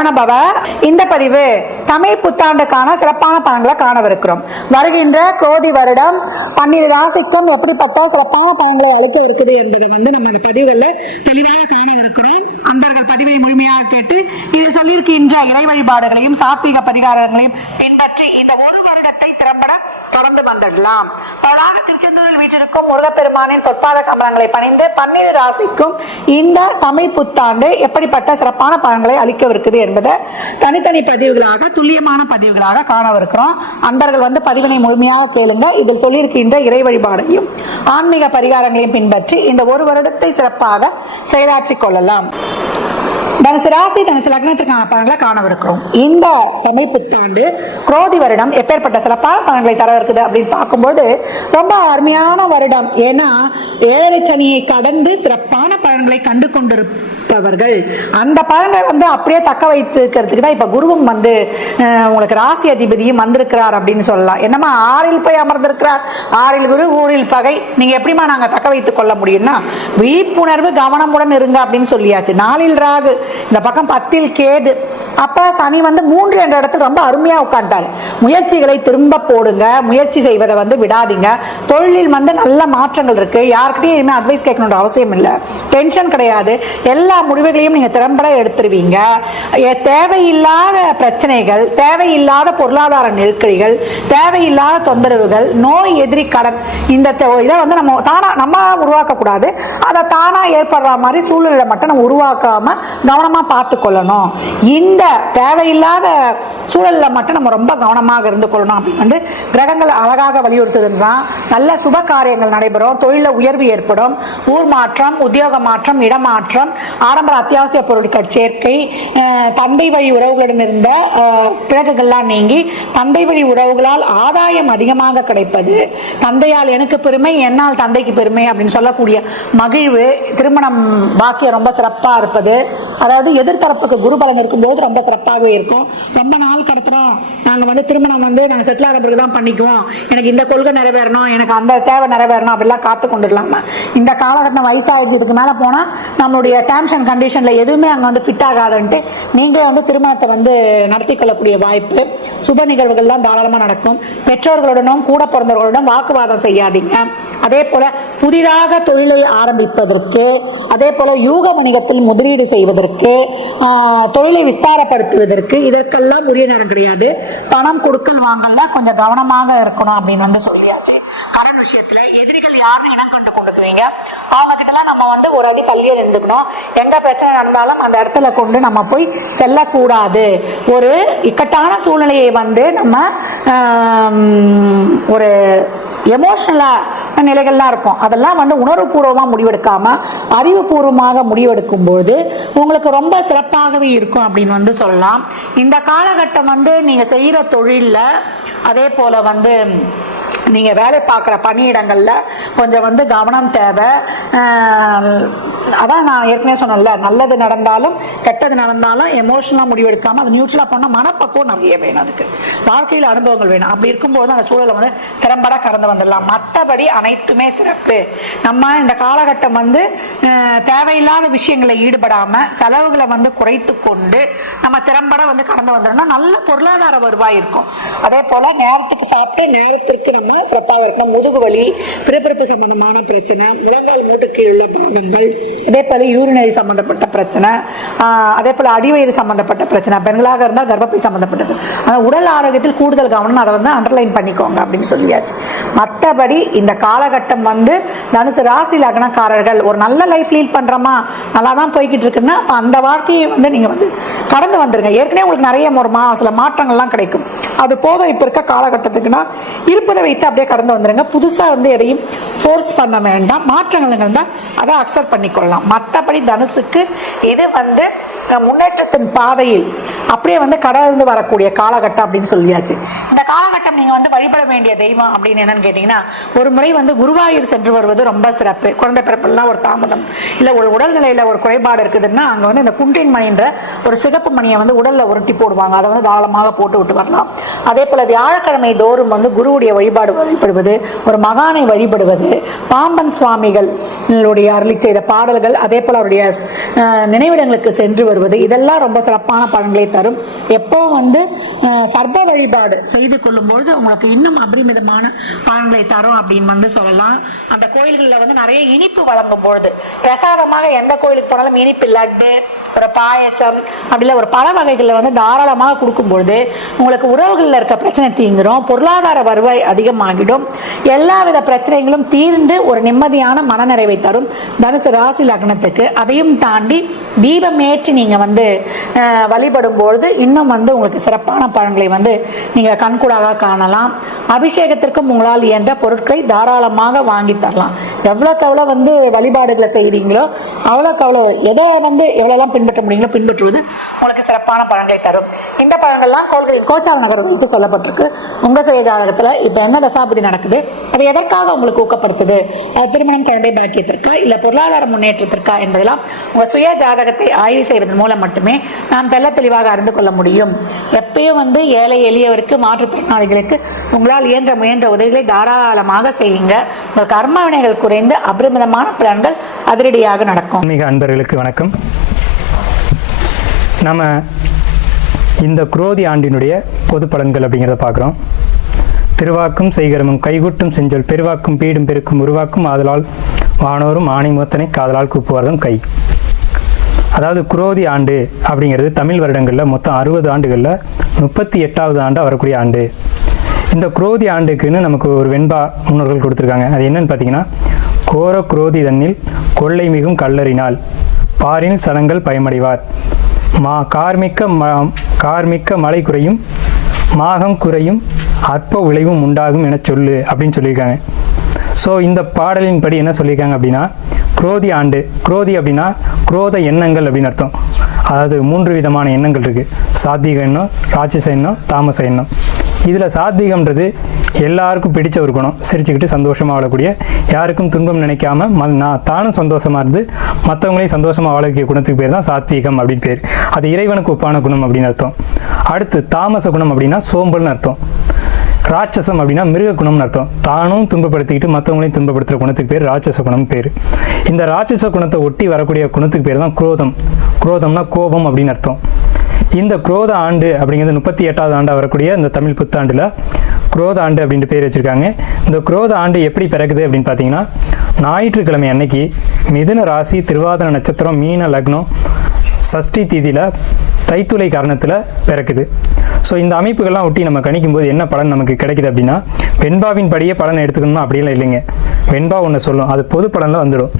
சரவணபவ. இந்த பதிவு தமிழ் புத்தாண்டுக்கான சிறப்பான பலன்களை காணவிருக்கிறோம். வருகின்ற குரோதி வருடம் 12 ராசிக்கும் எப்படிப்பட்ட சிறப்பான பலன்களை அளிக்க இருக்குது என்பதை நம்ம இந்த பதிவுகள்ல தெளிவாக காணவிருக்கிறோம். அன்பர்கள் பதிவை முழுமையாக கேட்டு இதில் சொல்லியிருக்கின்ற இறை வழிபாடுகளையும் சாத்வீக பரிகாரங்களையும் பின்பற்றி இந்த ஒரு வருடத்தை திறம்பட தொடர்ந்து வந்துடலாம். பலராக திருச்செந்தூரில் வீற்றிருக்கும் முருகப்பெருமானின் பொற்பாத கமலங்களை பணிந்து 12 ராசிக்கும் இந்த தமிழ் புத்தாண்டு எப்படிப்பட்ட சிறப்பான பலன்களை அளிக்கவிருக்குது என்பதை தனித்தனி பதிவுகளாக துல்லியமான பதிவுகளாக காணவிருக்கிறோம். அன்பர்கள் பதிவினை முழுமையாக கேளுங்க. இதில் சொல்லியிருக்கின்ற இறை வழிபாடையும் ஆன்மீக பரிகாரங்களையும் பின்பற்றி இந்த ஒரு வருடத்தை சிறப்பாக செயலாற்றிக் கொள்ளலாம். தனுசு ராசி தனுசு லக்னத்திற்கான பலன்களை காணவிருக்கிறோம். இந்த தமிழ் புத்தாண்டு குரோதி வருடம் எப்பேற்பட்ட சிறப்பான பலன்களை தர இருக்குது அப்படின்னு பார்க்கும்போது ரொம்ப அருமையான வருடம். ஏன்னா 7 சனியை கடந்து சிறப்பான பலன்களை கண்டு கொண்டிருப்பவர்கள் அந்த பலன்களை அப்படியே தக்க வைத்துக்கிறதுக்கு தான் இப்ப குருவும் உங்களுக்கு ராசி அதிபதியும் வந்திருக்கிறார் அப்படின்னு சொல்லலாம். என்னமா 6ல் போய் அமர்ந்திருக்கிறார். 6ல் குரு 4ல் பகை. நீங்க எப்படிமா நாங்க தக்க வைத்துக் கொள்ள முடியும்னா விழிப்புணர்வு கவனமுடன் இருங்க அப்படின்னு சொல்லியாச்சு. 4ல் ராகு, இந்த பக்கம் 10ல் கேது. அப்ப சனி 3 என்ற இடத்துல ரொம்ப அருமையா உட்கார்ந்தாரு. முயற்சிகளை திரும்ப போடுங்க. முயற்சி செய்வதை விடாதீங்க. தொழிலில் நல்ல மாற்றங்கள் இருக்கு. யாருக்கிட்டையும் இனிமே அட்வைஸ் கேட்கணுன்ற அவசியம் இல்லை. டென்ஷன் கிடையாது. எல்லா முடிவுகளையும் நீங்க திறம்பட எடுத்துருவீங்க. தேவையில்லாத பிரச்சனைகள், தேவையில்லாத பொருளாதார நெருக்கடிகள், தேவையில்லாத தொந்தரவுகள், நோய், எதிரி, கடன், இந்த இதை நம்ம உருவாக்க கூடாது. அதை தானா ஏற்படுற மாதிரி சூழ்நிலை மட்டும் நம்ம உருவாக்காம கவனமா பார்த்து கொள்ளணும். இந்த தேவையில்லாத சூழல்ல மட்டும் நம்ம ரொம்ப கவனமாக இருந்து கொள்ளணும் அப்படின்னு கிரகங்கள் அழகாக வலியுறுத்துதுன்றான். நல்ல சுப காரியங்கள் நடைபெறும். தொழில உயர்வு ஏற்படும். ஊர் மாற்றம், உத்தியோக மாற்றம், இடமாற்றம், ஆடம்பர அத்தியாவசிய பொருட்கள் சேர்க்கை, தந்தை வழி உறவுகளுடன் இருந்த பிறகுகள்லாம் நீங்கி தந்தை வழி உறவுகளால் ஆதாயம் அதிகமாக கிடைப்பது, தந்தையால் எனக்கு பெருமை, என்னால் தந்தைக்கு பெருமை அப்படின்னு சொல்லக்கூடிய மகிழ்வு, திருமணம் பாக்கியம் ரொம்ப சிறப்பா இருப்பது. அதாவது எதிர்த்தரப்புக்கு குருபலன் இருக்கும்போது ரொம்ப சிறப்பாகவே இருக்கும். ரொம்ப நாள் கடத்துறோம், நாங்க திருமணம் நாங்க செட்டில் ஆகிற பிறகு தான் பண்ணிக்குவோம், எனக்கு இந்த கொள்கை நிறைவேறணும், எனக்கு அந்த தேவை நிறைவேறணும் அப்படிலாம் காத்து கொண்டு இல்லாம இந்த காலகட்டம் வயசாயிடுச்சு, இதுக்கு மேல போனா நம்மளுடைய டேர்ம்ஸ் அண்ட் கண்டிஷன்ல எதுவுமே அங்க ஃபிட் ஆகாதுன்ட்டு நீங்களே திருமணத்தை நடத்தி கொள்ளக்கூடிய வாய்ப்பு. சுப நிகழ்வுகள் தான் தாராளமா நடக்கும். பெற்றோர்களுடனும் கூட பிறந்தவர்களுடன் வாக்குவாதம் செய்யாதீங்க. அதே போல புதிதாக தொழிலை ஆரம்பிப்பதற்கு, அதே போல யூக வணிகத்தில் முதலீடு செய்வதற்கு, தொழிலை விஸ்தாரப்படுத்துவதற்கு இதற்கெல்லாம் உரிய நேரம் கிடையாது. பணம் கொடுக்கல் வாங்கல கொஞ்சம் கவனமாக இருக்கணும் அப்படின்னு சொல்லியாச்சு. கடன் விஷயத்துல எதிரிகள் யாருன்னு இனம் கண்டு கொண்டுக்குவீங்க. அவங்க கிட்ட எல்லாம் நம்ம ஒரு அடி தள்ளியே இருந்துக்கணும். எங்க பிரச்சனை நடந்தாலும் அந்த இடத்துல கொண்டு நம்ம போய் செல்லக்கூடாது. ஒரு இக்கட்டான சூழ்நிலையை நம்ம ஒரு எமோஷனலா நிலைகள்லாம் இருக்கும். அதெல்லாம் உணர்வுபூர்வமா முடிவெடுக்காம அறிவுபூர்வமாக முடிவெடுக்கும் போது உங்களுக்கு ரொம்ப சிறப்பாகவே இருக்கும் அப்படின்னு சொல்லலாம். இந்த காலகட்டம் நீங்க செய்யற தொழில்ல, அதே போல நீங்க வேலை பார்க்குற பணியிடங்கள்ல கொஞ்சம் கவனம் தேவை. அதான் நான் ஏற்கனவே சொன்னேன்ல, நல்லது நடந்தாலும் கெட்டது நடந்தாலும் எமோஷனலா முடிவெடுக்காம அதை நியூட்ரலா பண்ண மனப்பக்குவம் நிறைய வேணும். அதுக்கு வாழ்க்கையில் அனுபவங்கள் வேணும். அப்படி இருக்கும்போது அந்த சூழலை திறம்பட கடந்து வந்துடலாம். மற்றபடி அனைத்துமே சிறப்பு. நம்ம இந்த காலகட்டம் தேவையில்லாத விஷயங்களை ஈடுபடாம செலவுகளை குறைத்து கொண்டு நம்ம திறம்பட கடந்து வந்துடணும்னா நல்ல பொருளாதார வருவாய் இருக்கும். அதே போல நேரத்துக்கு சாப்பிட்டு நேரத்திற்கு நம்ம சிறப்பாக இருக்கணும். முதுகு வலி, பிறப்பிறப்பு சம்பந்தமான பிரச்சனை, முழங்கால் மூட்டு கீழ் உள்ள பாகங்கள், அதே போல யூரினரி சம்பந்தப்பட்ட பிரச்சனை, அதே போல அடிவயிறு சம்பந்தப்பட்ட பிரச்சனை, பெண்களாக இருந்தால் கர்ப்பப்பை சம்பந்தப்பட்டது. உடல் ஆரோக்கியத்தில் கூடுதல் கவனம், அதை அண்டர்லைன் பண்ணிக்கோங்க அப்படின்னு சொல்லியாச்சு. மற்றபடி இந்த காலகட்டம் தனுசு ராசி லக்னக்காரர்கள் ஒரு நல்ல லைஃப் லீட் பண்றோமா, நல்லா தான் போய்கிட்டு இருக்குன்னா அந்த வாழ்க்கையை நீங்க கடந்து வந்துருங்க. ஏற்கனவே உங்களுக்கு நிறைய சில மாற்றங்கள்லாம் கிடைக்கும். அது போதும் இப்ப இருக்க காலகட்டத்துக்குன்னா இருப்பதை வைத்து அப்படியே கடந்து வந்துருங்க. புதுசா எதையும் ஃபோர்ஸ் பண்ண வேண்டாம். மாற்றங்கள் தான் அதை அக்செப்ட் பண்ணிக்கொள்ளலாம். மற்றபடி தனுசுக்கு இது முன்னேற்றத்தின் பாதையில் அப்படியே கடந்து வரக்கூடிய காலகட்டம் அப்படின்னு சொல்லியாச்சு. இந்த காலகட்டம் நீங்க வழிபட வேண்டிய தெய்வம் அப்படின்னு என்னன்னு கேட்டீங்கன்னா, ஒரு முறை குருவாயூர் சென்று வருவது ரொம்ப சிறப்பு. குழந்தை பிறப்பெல்லாம் ஒரு தாமதம், இல்ல ஒரு உடல்நிலையில ஒரு குறைபாடு இருக்குதுன்னா அங்க இந்த குன்றின் மணின்ற ஒரு சிகப்பு மணியை உடல்ல உருட்டி போடுவாங்க. அதை தாராளமாக போட்டு விட்டு வரலாம். அதே போல வியாழக்கிழமை தோறும் குருவுடைய வழிபாடு வழிபடுவது, ஒரு மகானை வழிபடுவது, பாம்பன் சுவாமிகள் அருளி செய்த பாடல்கள், அதே போல அவருடைய நினைவிடங்களுக்கு சென்று சென்று வருவது, இதெல்லாம் ரொம்ப சிறப்பான பலன்களை தரும். எப்பவும் வந்து சர்ப்ப வழிபாடு செய்து கொள்ளும் பொழுது உங்களுக்கு இன்னும் அபரிமிதமான பலன்களை தரும் அப்படின்னு வந்து சொல்லலாம். அந்த கோயில்களில் வந்து நிறைய இனிப்பு வழங்கும் பொழுது, பிரசாதமாக எந்த கோயிலுக்கு போனாலும் இனிப்பு, லட்டு, ஒரு பாயசம், அப்படில ஒரு பல வகைகளில் வந்து தாராளமாக கொடுக்கும் பொழுது உங்களுக்கு உறவுகளில் இருக்க பிரச்சனை தீங்குறோம், பொருளாதார வருவாய் அதிகமாகிடும், எல்லா வித பிரச்சனைகளும் தீர்ந்து ஒரு நிம்மதியான மனநிறைவை தரும் தனுசு ராசி லக்னத்துக்கு. அதையும் தாண்டி தீபம் ஏற்றி நீங்க வந்து வழிபடும் பொழுது இன்னும் வந்து உங்களுக்கு சிறப்பான பலன்களை வந்து நீங்க கண்கூடாக காணலாம். அபிஷேகத்திற்கும் உங்களால் இயன்ற பொருட்களை தாராளமாக வாங்கி தரலாம். எவ்வளோக்கு எவ்வளோ வந்து வழிபாடுகளை செய்கிறீங்களோ அவ்வளோக்கு அவ்வளோ எதை வந்து எவ்வளோலாம் பின்பற்ற முடியுங்களோ பின்பற்றுவது உங்களுக்கு சிறப்பான பலன்களை தரும். இந்த பலன்கள்லாம் கோச்சார நகர் வைத்து சொல்லப்பட்டிருக்கு. உங்க சுய ஜாதகத்துல இப்ப என்ன தசாபதி நடக்குது, அது எதற்காக உங்களுக்கு ஊக்கப்படுத்துது, திருமணம், குழந்தை பாக்கியத்திற்கா இல்ல பொருளாதார முன்னேற்றத்திற்கா என்பதெல்லாம் உங்க சுய ஜாதகத்தை ஆய்வு செய்வதன் மூலம் மட்டுமே நாம் தெளிவாக அறிந்து கொள்ள முடியும். எப்பயும் வந்து ஏழை எளியவருக்கு, மாற்றுத்திறனாளிகளுக்கு உங்களால் இயன்ற முயன்ற உதவிகளை தாராளமாக செய்யுங்க. உங்கள் கர்ம வினைகள் குறைந்து அபரிமிதமான பலன்கள் அதிரடியாக நடக்கும். மிக அன்பர்களுக்கு வணக்கம். நம்ம இந்த குரோதி ஆண்டினுடைய பொது பலன்கள் அப்படிங்கிறத பார்க்குறோம். திருவாக்கும் செய்கரமும் கைகூட்டும் செஞ்சொல் பெருவாக்கும் பீடும் பெருக்கும் உருவாக்கும் ஆதலால் வானோரும் ஆணை மூத்தனை காதலால் கூப்புவதும் கை. அதாவது குரோதி ஆண்டு அப்படிங்கிறது தமிழ் வருடங்களில் மொத்தம் 60 ஆண்டுகளில் 38வது ஆண்டாக வரக்கூடிய ஆண்டு. இந்த குரோதி ஆண்டுக்குன்னு நமக்கு ஒரு வெண்பா முன்னோர்கள் கொடுத்துருக்காங்க. அது என்னன்னு பார்த்தீங்கன்னா, கோர குரோதி தன்னில் கொள்ளை மிகும் கல்லறினால் பாரில் சனங்கள் பயமடைவார், கார்மிக்க மழை குறையும், மாகம் குறையும், அற்ப விளைவும் உண்டாகும் என சொல்லு அப்படின்னு சொல்லியிருக்காங்க. ஸோ இந்த பாடலின் படி என்ன சொல்லியிருக்காங்க அப்படின்னா, குரோதி ஆண்டு, குரோதி அப்படின்னா குரோத எண்ணங்கள் அப்படின்னு அர்த்தம். அதாவது 3 விதமான எண்ணங்கள் இருக்குது. சாத்விக எண்ணம், ராட்சச எண்ணம், தாமச எண்ணம். இதில் சாத்விகம்ன்றது எல்லாருக்கும் பிடிச்ச ஒரு குணம், சிரிச்சுக்கிட்டு சந்தோஷமாக வாழக்கூடிய, யாருக்கும் துன்பம் நினைக்காம நான் தானும் சந்தோஷமாக இருந்து மற்றவங்களையும் சந்தோஷமாக வாழ வைக்கிற குணத்துக்கு பேர் தான் சாத்வீகம் அப்படின்னு பேர். அது இறைவனுக்கு ஒப்பான குணம் அப்படின்னு அர்த்தம். அடுத்து தாமச குணம் அப்படின்னா சோம்பல்னு அர்த்தம். ராட்சசம் அப்படின்னா மிருக குணம்னு அர்த்தம். தானும் துன்பப்படுத்திக்கிட்டு மற்றவங்களையும் துன்பப்படுத்துகிற குணத்துக்கு பேர் ராட்சச குணம் பேர். இந்த ராட்சச குணத்தை ஒட்டி வரக்கூடிய குணத்துக்கு பேர் தான் குரோதம். குரோதம்னா கோபம் அப்படின்னு அர்த்தம். இந்த குரோத ஆண்டு அப்படிங்கிறது 38வது ஆண்டாக வரக்கூடிய இந்த தமிழ் புத்தாண்டில் குரோத ஆண்டு அப்படின்ட்டு பேர் வச்சுருக்காங்க. இந்த குரோத ஆண்டு எப்படி பிறகுது அப்படின்னு பார்த்தீங்கன்னா, ஞாயிற்றுக்கிழமை அன்னைக்கு மிதுன ராசி, திருவாதிர நட்சத்திரம், மீன லக்னம், சஷ்டி தீதியில் தைத்துளை காரணத்தில் பிறக்குது. ஸோ இந்த அமைப்புகள்லாம் ஒட்டி நம்ம கணிக்கும் போது என்ன பலன் நமக்கு கிடைக்குது அப்படின்னா, வெண்பாவின் படியே பலனை எடுத்துக்கணும்னா அப்படியெல்லாம் இல்லைங்க. வெண்பா ஒன்று சொல்லும், அது பொது பலனில் வந்துடும்.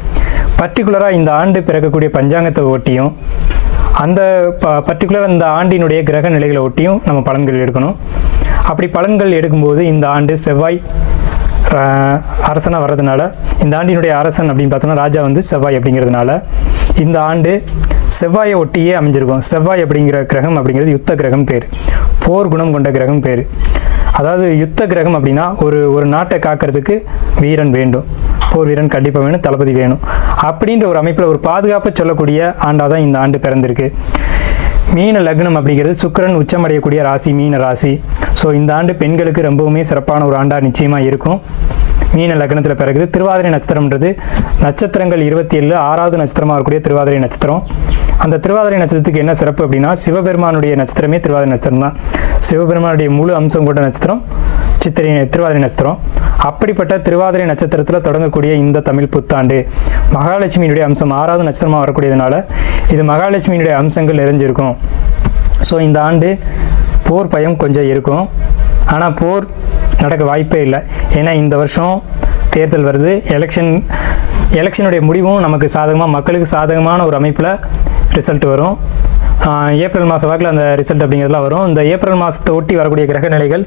பர்டிகுலராக இந்த ஆண்டு பிறக்கக்கூடிய பஞ்சாங்கத்தை ஒட்டியும் அந்த பர்டிகுலர் அந்த ஆண்டினுடைய கிரக நிலைகளை ஒட்டியும் நம்ம பலன்கள் எடுக்கணும். அப்படி பலன்கள் எடுக்கும்போது இந்த ஆண்டு செவ்வாய் அரசனாக வர்றதுனால, இந்த ஆண்டினுடைய அரசன் அப்படின்னு பார்த்தோம்னா ராஜா வந்து செவ்வாய் அப்படிங்கிறதுனால இந்த ஆண்டு செவ்வாயை ஒட்டியே அமைஞ்சிருக்கும். செவ்வாய் அப்படிங்கிற கிரகம் அப்படிங்கிறது யுத்த கிரகம் பேர், போர் குணம் கொண்ட கிரகம் பேர். அதாவது யுத்த கிரகம் அப்படின்னா ஒரு நாட்டை காக்கிறதுக்கு வீரன் வேண்டும், போர் வீரன் கண்டிப்பாக வேணும், தளபதி வேணும். அப்படின்ற ஒரு அமைப்பில் ஒரு பாதுகாப்பை சொல்லக்கூடிய ஆண்டாக தான் இந்த ஆண்டு பிறந்திருக்கு. மீன லக்னம் அப்படிங்கிறது சுக்கிரன் உச்சமடையக்கூடிய ராசி மீன ராசி. ஸோ இந்த ஆண்டு பெண்களுக்கு ரொம்பவுமே சிறப்பான ஒரு ஆண்டாக நிச்சயமாக இருக்கும். மீன லக்னத்தில் பிறகுது. திருவாதிரை நட்சத்திரம்ன்றது நட்சத்திரங்கள் 27 6வது நட்சத்திரமாக இருக்கக்கூடிய திருவாதிரை நட்சத்திரம். அந்த திருவாதிரை நட்சத்திரத்துக்கு என்ன சிறப்பு அப்படின்னா, சிவபெருமானுடைய நட்சத்திரமே திருவாதிரை நட்சத்திரம் தான். சிவபெருமானுடைய முழு அம்சம் கொண்ட நட்சத்திரம் திருவாதிரை நட்சத்திரம். அப்படிப்பட்ட திருவாதிரை நட்சத்திரத்தில் தொடங்கக்கூடிய இந்த தமிழ் புத்தாண்டு மகாலட்சுமியினுடைய அம்சம் 6வது நட்சத்திரமாக வரக்கூடியதுனால இது மகாலட்சுமியினுடைய அம்சங்கள் நிறைஞ்சிருக்கும். ஸோ இந்த ஆண்டு போர் பயம் கொஞ்சம் இருக்கும், ஆனால் போர் நடக்க வாய்ப்பே இல்லை. ஏன்னா இந்த வருஷம் தேர்தல் வருது, எலெக்ஷனுடைய முடிவும் நமக்கு சாதகமாக, மக்களுக்கு சாதகமான ஒரு அமைப்பில் ரிசல்ட் வரும். ஏப்ரல் மாத வாக்கில் அந்த ரிசல்ட் அப்படிங்கிறதுலாம் வரும். இந்த ஏப்ரல் மாதத்தை ஒட்டி வரக்கூடிய கிரக நிலைகள்,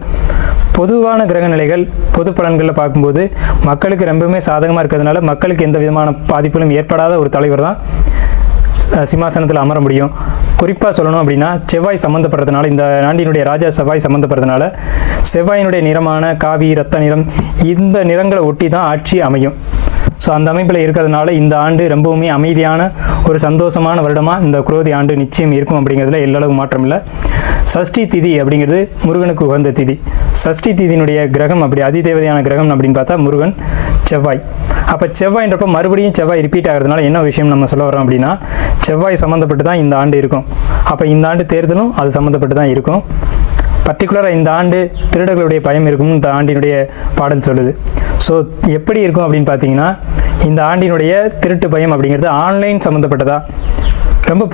பொதுவான கிரக நிலைகள் பொது பலன்களில் பார்க்கும்போது மக்களுக்கு ரொம்பவுமே சாதகமாக இருக்கிறதுனால மக்களுக்கு எந்த விதமான பாதிப்புகளும் ஏற்படாத ஒரு தலைவர் தான் சிம்மாசனத்தில் அமர முடியும். குறிப்பாக சொல்லணும் அப்படின்னா, செவ்வாய் சம்மந்தப்படுறதுனால, இந்த ஆண்டினுடைய ராஜா செவ்வாய் சம்மந்தப்படுறதுனால செவ்வாயினுடைய நிறமான காவி, ரத்த நிறம், இந்த நிறங்களை ஒட்டி தான் ஆட்சி அமையும். ஸோ அந்த அமைப்பில் இருக்கிறதுனால இந்த ஆண்டு ரொம்பவுமே அமைதியான ஒரு சந்தோஷமான வருடமாக இந்த குரோதி ஆண்டு நிச்சயம் இருக்கும் அப்படிங்கிறதுல எல்லளவு மாற்றம் இல்லை. சஷ்டி திதி அப்படிங்கிறது முருகனுக்கு உகந்த திதி. சஷ்டி திதியினுடைய கிரகம் அப்படி அதிதேவதையான கிரகம் அப்படின்னு பார்த்தா முருகன், செவ்வாய். அப்போ செவ்வாய்ன்றப்ப மறுபடியும் செவ்வாய் ரிப்பீட் ஆகிறதுனால என்ன விஷயம் நம்ம சொல்ல வரோம் அப்படின்னா, செவ்வாய் சம்மந்தப்பட்டு தான் இந்த ஆண்டு இருக்கும். அப்போ இந்த ஆண்டு தேர்தலும் அது சம்மந்தப்பட்டு தான் இருக்கும். பர்டிகுலராக இந்த ஆண்டு திருடர்களுடைய பயம் இருக்கும்னு இந்த ஆண்டினுடைய பாடல் சொல்லுது. ஸோ எப்படி இருக்கும் அப்படின்னு பார்த்தீங்கன்னா, இந்த ஆண்டினுடைய திருட்டு பயம் அப்படிங்கிறது ஆன்லைன் சம்மந்தப்பட்டதா, ரொம்ப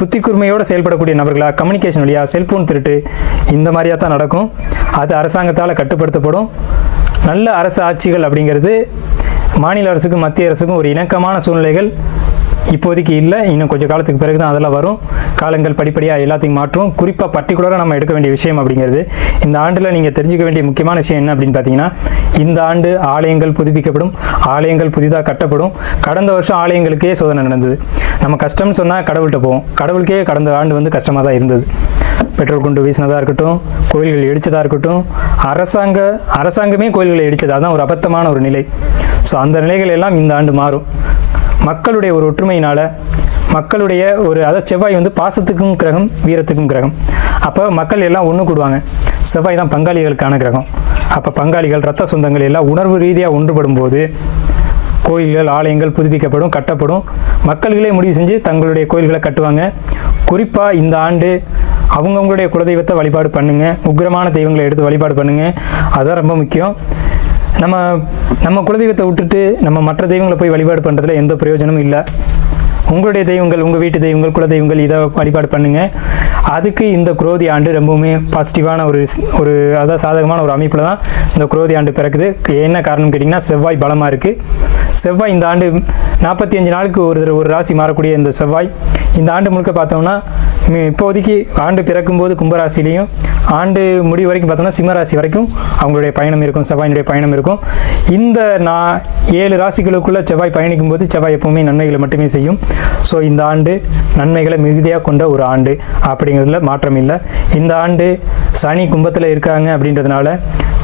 புத்தி கூர்மையோடு செயல்படக்கூடிய நபர்களா, கம்யூனிகேஷன் வழியாக செல்ஃபோன் திருட்டு இந்த மாதிரியாக தான் நடக்கும். அது அரசாங்கத்தால் கட்டுப்படுத்தப்படும். நல்ல அரசு ஆட்சிகள் அப்படிங்கிறது மாநில அரசுக்கும் மத்திய அரசுக்கும் ஒரு இணக்கமான சூழ்நிலைகள் இப்போதைக்கு இல்லை. இன்னும் கொஞ்சம் காலத்துக்கு பிறகு தான் அதெல்லாம் வரும். காலங்கள் படிப்படியாக எல்லாத்தையும் மாற்றும். குறிப்பாக பர்டிகுலராக நம்ம எடுக்க வேண்டிய விஷயம் அப்படிங்கிறது, இந்த ஆண்டில் நீங்கள் தெரிஞ்சுக்க வேண்டிய முக்கியமான விஷயம் என்ன அப்படின்னு பார்த்தீங்கன்னா, இந்த ஆண்டு ஆலயங்கள் புதுப்பிக்கப்படும், ஆலயங்கள் புதிதாக கட்டப்படும். கடந்த வருஷம் ஆலயங்களுக்கே சோதனை நடந்தது. நம்ம கஷ்டம்னு சொன்னால் கடவுள்கிட்ட போவோம். கடவுளுக்கே கடந்த ஆண்டு வந்து கஷ்டமாக தான் இருந்தது. பெட்ரோல் குண்டு வீசினதாக இருக்கட்டும், கோயில்கள் இடித்ததாக இருக்கட்டும், அரசாங்கமே கோயில்களை இடித்தது. அதுதான் ஒரு அபத்தமான ஒரு நிலை. ஸோ அந்த நிலைகள் எல்லாம் இந்த ஆண்டு மாறும். மக்களுடைய ஒரு ஒற்றுமையினால், மக்களுடைய ஒரு செவ்வாய் வந்து பாசத்துக்கும் கிரகம், வீரத்துக்கும் கிரகம். அப்போ மக்கள் எல்லாம் ஒன்று கூடுவாங்க. செவ்வாய் தான் பங்காளிகளுக்கான கிரகம். அப்போ பங்காளிகள், ரத்த சொந்தங்கள் எல்லாம் உணர்வு ரீதியாக ஒன்றுபடும் போது கோயில்கள், ஆலயங்கள் புதுப்பிக்கப்படும், கட்டப்படும். மக்கள்களே முடிவு செஞ்சு தங்களுடைய கோயில்களை கட்டுவாங்க. குறிப்பாக இந்த ஆண்டு அவங்கவுங்களுடைய குலதெய்வத்தை வழிபாடு பண்ணுங்கள். உக்கிரமான தெய்வங்களை எடுத்து வழிபாடு பண்ணுங்கள். அதுதான் ரொம்ப முக்கியம். நம்ம குலதெய்வத்தை விட்டுட்டு நம்ம மற்ற தெய்வங்களை போய் வழிபாடு பண்ணுறதுல எந்த பிரயோஜனமும் இல்லை. உங்களுடைய தெய்வங்கள், உங்கள் வீட்டு தெய்வங்கள், குலதெய்வங்கள் இதை வழிபாடு பண்ணுங்கள். அதுக்கு இந்த குரோதி ஆண்டு ரொம்பவுமே பாசிட்டிவான ஒரு அதாவது சாதகமான ஒரு அமைப்பில் தான் இந்த குரோதி ஆண்டு பிறக்குது. என்ன காரணம் கேட்டிங்கன்னா, செவ்வாய் பலமாக இருக்குது. செவ்வாய் இந்த ஆண்டு 45 நாளுக்கு ஒரு ராசி மாறக்கூடிய இந்த செவ்வாய் இந்த ஆண்டு முழுக்க பார்த்தோம்னா, இப்போதைக்கு ஆண்டு பிறக்கும்போது கும்பராசிலையும், ஆண்டு முடிவு வரைக்கும் பார்த்தோம்னா சிம்மராசி வரைக்கும் அவங்களுடைய பயணம் இருக்கும், செவ்வாயினுடைய பயணம் இருக்கும். இந்த 7 ராசிகளுக்குள்ளே செவ்வாய் பயணிக்கும் போது செவ்வாய் எப்பவுமே நன்மைகளை மட்டுமே செய்யும். ஸோ இந்த ஆண்டு நன்மைகளை மிகுதியாக கொண்ட ஒரு ஆண்டு அப்படிங்கிறதுல மாற்றம் இல்லை. இந்த ஆண்டு சனி கும்பத்தில் இருக்காங்க அப்படின்றதுனால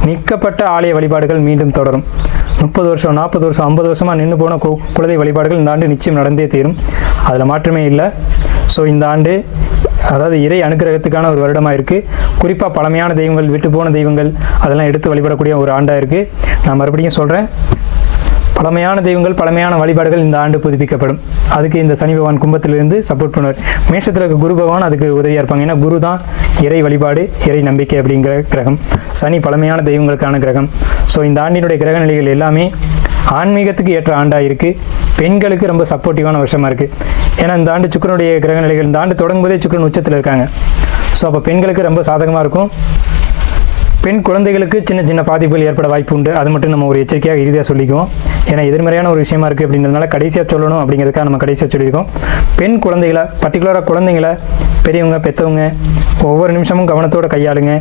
நிற்கப்பட்ட ஆலய வழிபாடுகள் மீண்டும் தொடரும். 30 வருஷம், 40 வருஷம், 50 வருஷமாக நின்று போன குலதெய்வ வழிபாடுகள் இந்த ஆண்டு நிச்சயம் நடந்தே தீரும். அதில் மாற்றமே இல்லை. ஸோ இந்த ஆண்டு அதாவது இறை அனுக்கிரகத்துக்கான ஒரு வருடமாக இருக்குது. குறிப்பாக பழமையான தெய்வங்கள், விட்டு போன தெய்வங்கள் அதெல்லாம் எடுத்து வழிபடக்கூடிய ஒரு ஆண்டாக இருக்குது. நான் மறுபடியும் சொல்கிறேன், பழமையான தெய்வங்கள், பழமையான வழிபாடுகள் இந்த ஆண்டு புதுப்பிக்கப்படும். அதுக்கு இந்த சனி பகவான் கும்பத்திலிருந்து சப்போர்ட் பண்ணுவார். மேஷத்தில் இருக்க குரு பகவான் அதுக்கு உதவியாக இருப்பாங்க. ஏன்னா குரு தான் இறை வழிபாடு, இறை நம்பிக்கை அப்படிங்கிற கிரகம். சனி பழமையான தெய்வங்களுக்கான கிரகம். ஸோ இந்த ஆண்டினுடைய கிரக நிலைகள் எல்லாமே ஆன்மீகத்துக்கு ஏற்ற ஆண்டாக இருக்குது. பெண்களுக்கு ரொம்ப சப்போர்ட்டிவான வருஷமாக இருக்குது. ஏன்னா இந்த ஆண்டு சுக்கிரனுடைய கிரக நிலைகள், இந்த ஆண்டு தொடங்கும் போதே சுக்கிரன் உச்சத்தில் இருக்காங்க. ஸோ அப்போ பெண்களுக்கு ரொம்ப சாதகமாக இருக்கும். பெண் குழந்தைகளுக்கு சின்ன சின்ன பாதிப்புகள் ஏற்பட வாய்ப்பு உண்டு. அது மட்டும் நம்ம ஒரு எச்சரிக்கையாக இறுதியாக சொல்லிக்குவோம். ஏன்னா எதிர்மறையான ஒரு விஷயமா இருக்குது அப்படின்றதுனால கடைசியாக சொல்லணும் அப்படிங்கிறதுக்காக நம்ம கடைசியாக சொல்லியிருக்கோம். பெண் குழந்தைகளை, பர்டிகுலராக குழந்தைங்களை பெரியவங்க, பெற்றவங்க ஒவ்வொரு நிமிஷமும் கவனத்தோடு கையாளுங்க.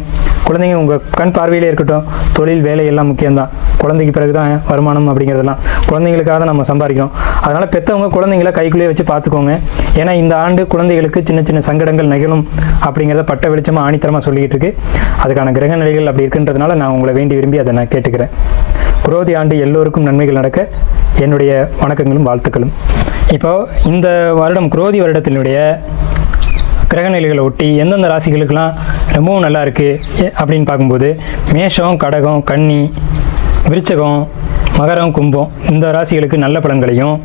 குழந்தைங்க உங்கள் கண் பார்வையிலே இருக்கட்டும். தொழில், வேலை எல்லாம் முக்கியம்தான். குழந்தைக்கு பிறகு தான் வருமானம் அப்படிங்கிறதெல்லாம். குழந்தைங்களுக்காக தான் நம்ம சம்பாதிக்கிறோம். அதனால் பெற்றவங்க குழந்தைங்களை கைக்குள்ளேயே வச்சு பார்த்துக்கோங்க. ஏன்னா இந்த ஆண்டு குழந்தைகளுக்கு சின்ன சின்ன சங்கடங்கள் நிகழும் அப்படிங்கிறத பட்ட வெளிச்சமாக ஆணித்தரமாக சொல்லிக்கிட்டு இருக்கு. அதுக்கான கிரக நிலைகள் அப்படி இருக்குன்றதுனால நான் உங்களை வேண்டி விரும்பி அதை நான் கேட்டுக்கிறேன். குரோதி ஆண்டு எல்லோருக்கும் நன்மைகள் நடக்க என்னுடைய வணக்கங்களும் வாழ்த்துக்களும். இப்போ இந்த வருடம் குரோதி வருடத்தினுடைய கிரகநிலைகளை ஒட்டி எந்தெந்த ராசிகளுக்கெல்லாம் ரொம்பவும் நல்லா இருக்குது அப்படின்னு பார்க்கும்போது, மேஷம், கடகம், கன்னி, விருச்சகம், மகரம், கும்பம் இந்த ராசிகளுக்கு நல்ல பலன்களையும்,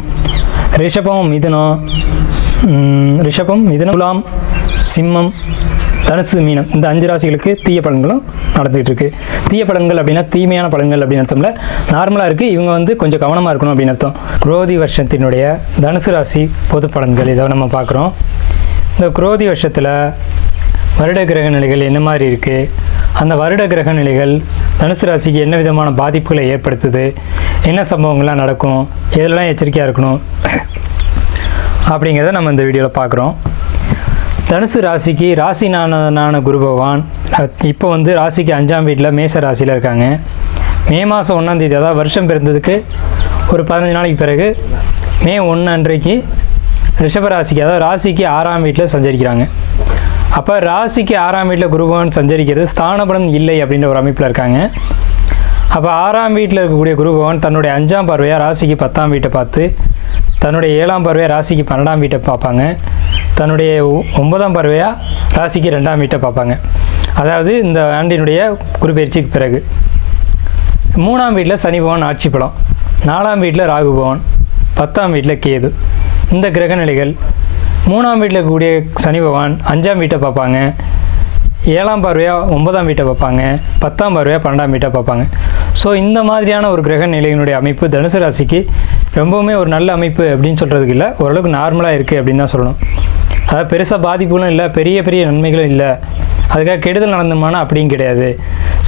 ரிஷபம், மிதுனம், துலாம், சிம்மம், தனுசு, மீனம் இந்த 5 ராசிகளுக்கு தீய பலன்களும் நடந்துகிட்டு இருக்கு. தீய பலன்கள் அப்படின்னா தீமையான பலன்கள் அப்படின்னு அர்த்தம்ல, நார்மலாக இருக்குது. இவங்க வந்து கொஞ்சம் கவனமாக இருக்கணும் அப்படின்னு அர்த்தம். குரோதி வருஷத்தினுடைய தனுசு ராசி பொது பலன்கள் இதை நம்ம பார்க்குறோம். இந்த குரோதி வருஷத்தில் வருட கிரக நிலைகள் என்ன மாதிரி இருக்குது, அந்த வருட கிரக நிலைகள் தனுசு ராசிக்கு என்ன விதமான பாதிப்புகளை ஏற்படுத்துது, என்ன சம்பவங்கள்லாம் நடக்கும், எதெல்லாம் எச்சரிக்கையாக இருக்கணும் அப்படிங்கிறத நம்ம இந்த வீடியோவில் பார்க்குறோம். தனுசு ராசிக்கு ராசிநாதனான குரு பகவான் இப்போ வந்து ராசிக்கு 5ஆம் வீட்டில் மேஷ ராசியில் இருக்காங்க. மே மாதம் 1ஆம் தேதி, அதாவது வருஷம் பிறந்ததுக்கு ஒரு 15 நாளைக்கு பிறகு மே 1 அன்றைக்கு ரிஷபராசிக்கு, அதாவது ராசிக்கு 6ஆம் வீட்டில் சஞ்சரிக்கிறாங்க. அப்போ ராசிக்கு 6ஆம் வீட்டில் குரு பகவான் சஞ்சரிக்கிறது ஸ்தானபலம் இல்லை அப்படின்ற ஒரு அமைப்பில் இருக்காங்க. அப்போ 6ஆம் வீட்டில் இருக்கக்கூடிய குரு பகவான் தன்னுடைய 5ஆம் பார்வையாக ராசிக்கு 10ஆம் வீட்டை பார்த்து, தன்னுடைய 7ஆம் பார்வையாக ராசிக்கு 12ஆம் வீட்டை பார்ப்பாங்க, தன்னுடைய 9ஆம் பார்வையாக ராசிக்கு 2ஆம் வீட்டை பார்ப்பாங்க. அதாவது இந்த ஆண்டினுடைய குரு பயிற்சிக்கு பிறகு 3ஆம் வீட்டில் சனி பகவான் ஆட்சி பலம், 4ஆம் வீட்டில் ராகு பகவான், 10ஆம் வீட்டில் கேது. இந்த கிரக நிலைகள் 3ஆம் வீட்டில் இருக்கக்கூடிய சனி பகவான் 5ஆம் வீட்டை பார்ப்பாங்க, 7ஆம் பார்வையாக 9ஆம் வீட்டை பார்ப்பாங்க, 10ஆம் பார்வையாக 12ஆம் வீட்டை பார்ப்பாங்க. ஸோ இந்த மாதிரியான ஒரு கிரக நிலையினுடைய அமைப்பு தனுசு ராசிக்கு ரொம்பவுமே ஒரு நல்ல அமைப்பு அப்படின்னு சொல்கிறதுக்கு இல்லை, ஓரளவுக்கு நார்மலாக இருக்குது அப்படின்னு தான் சொல்லணும். அதாவது பெருசாக பாதிப்புகளும் இல்லை, பெரிய பெரிய நன்மைகளும் இல்லை, அதுக்காக கெடுதல் நடந்துமானா அப்படியும் கிடையாது.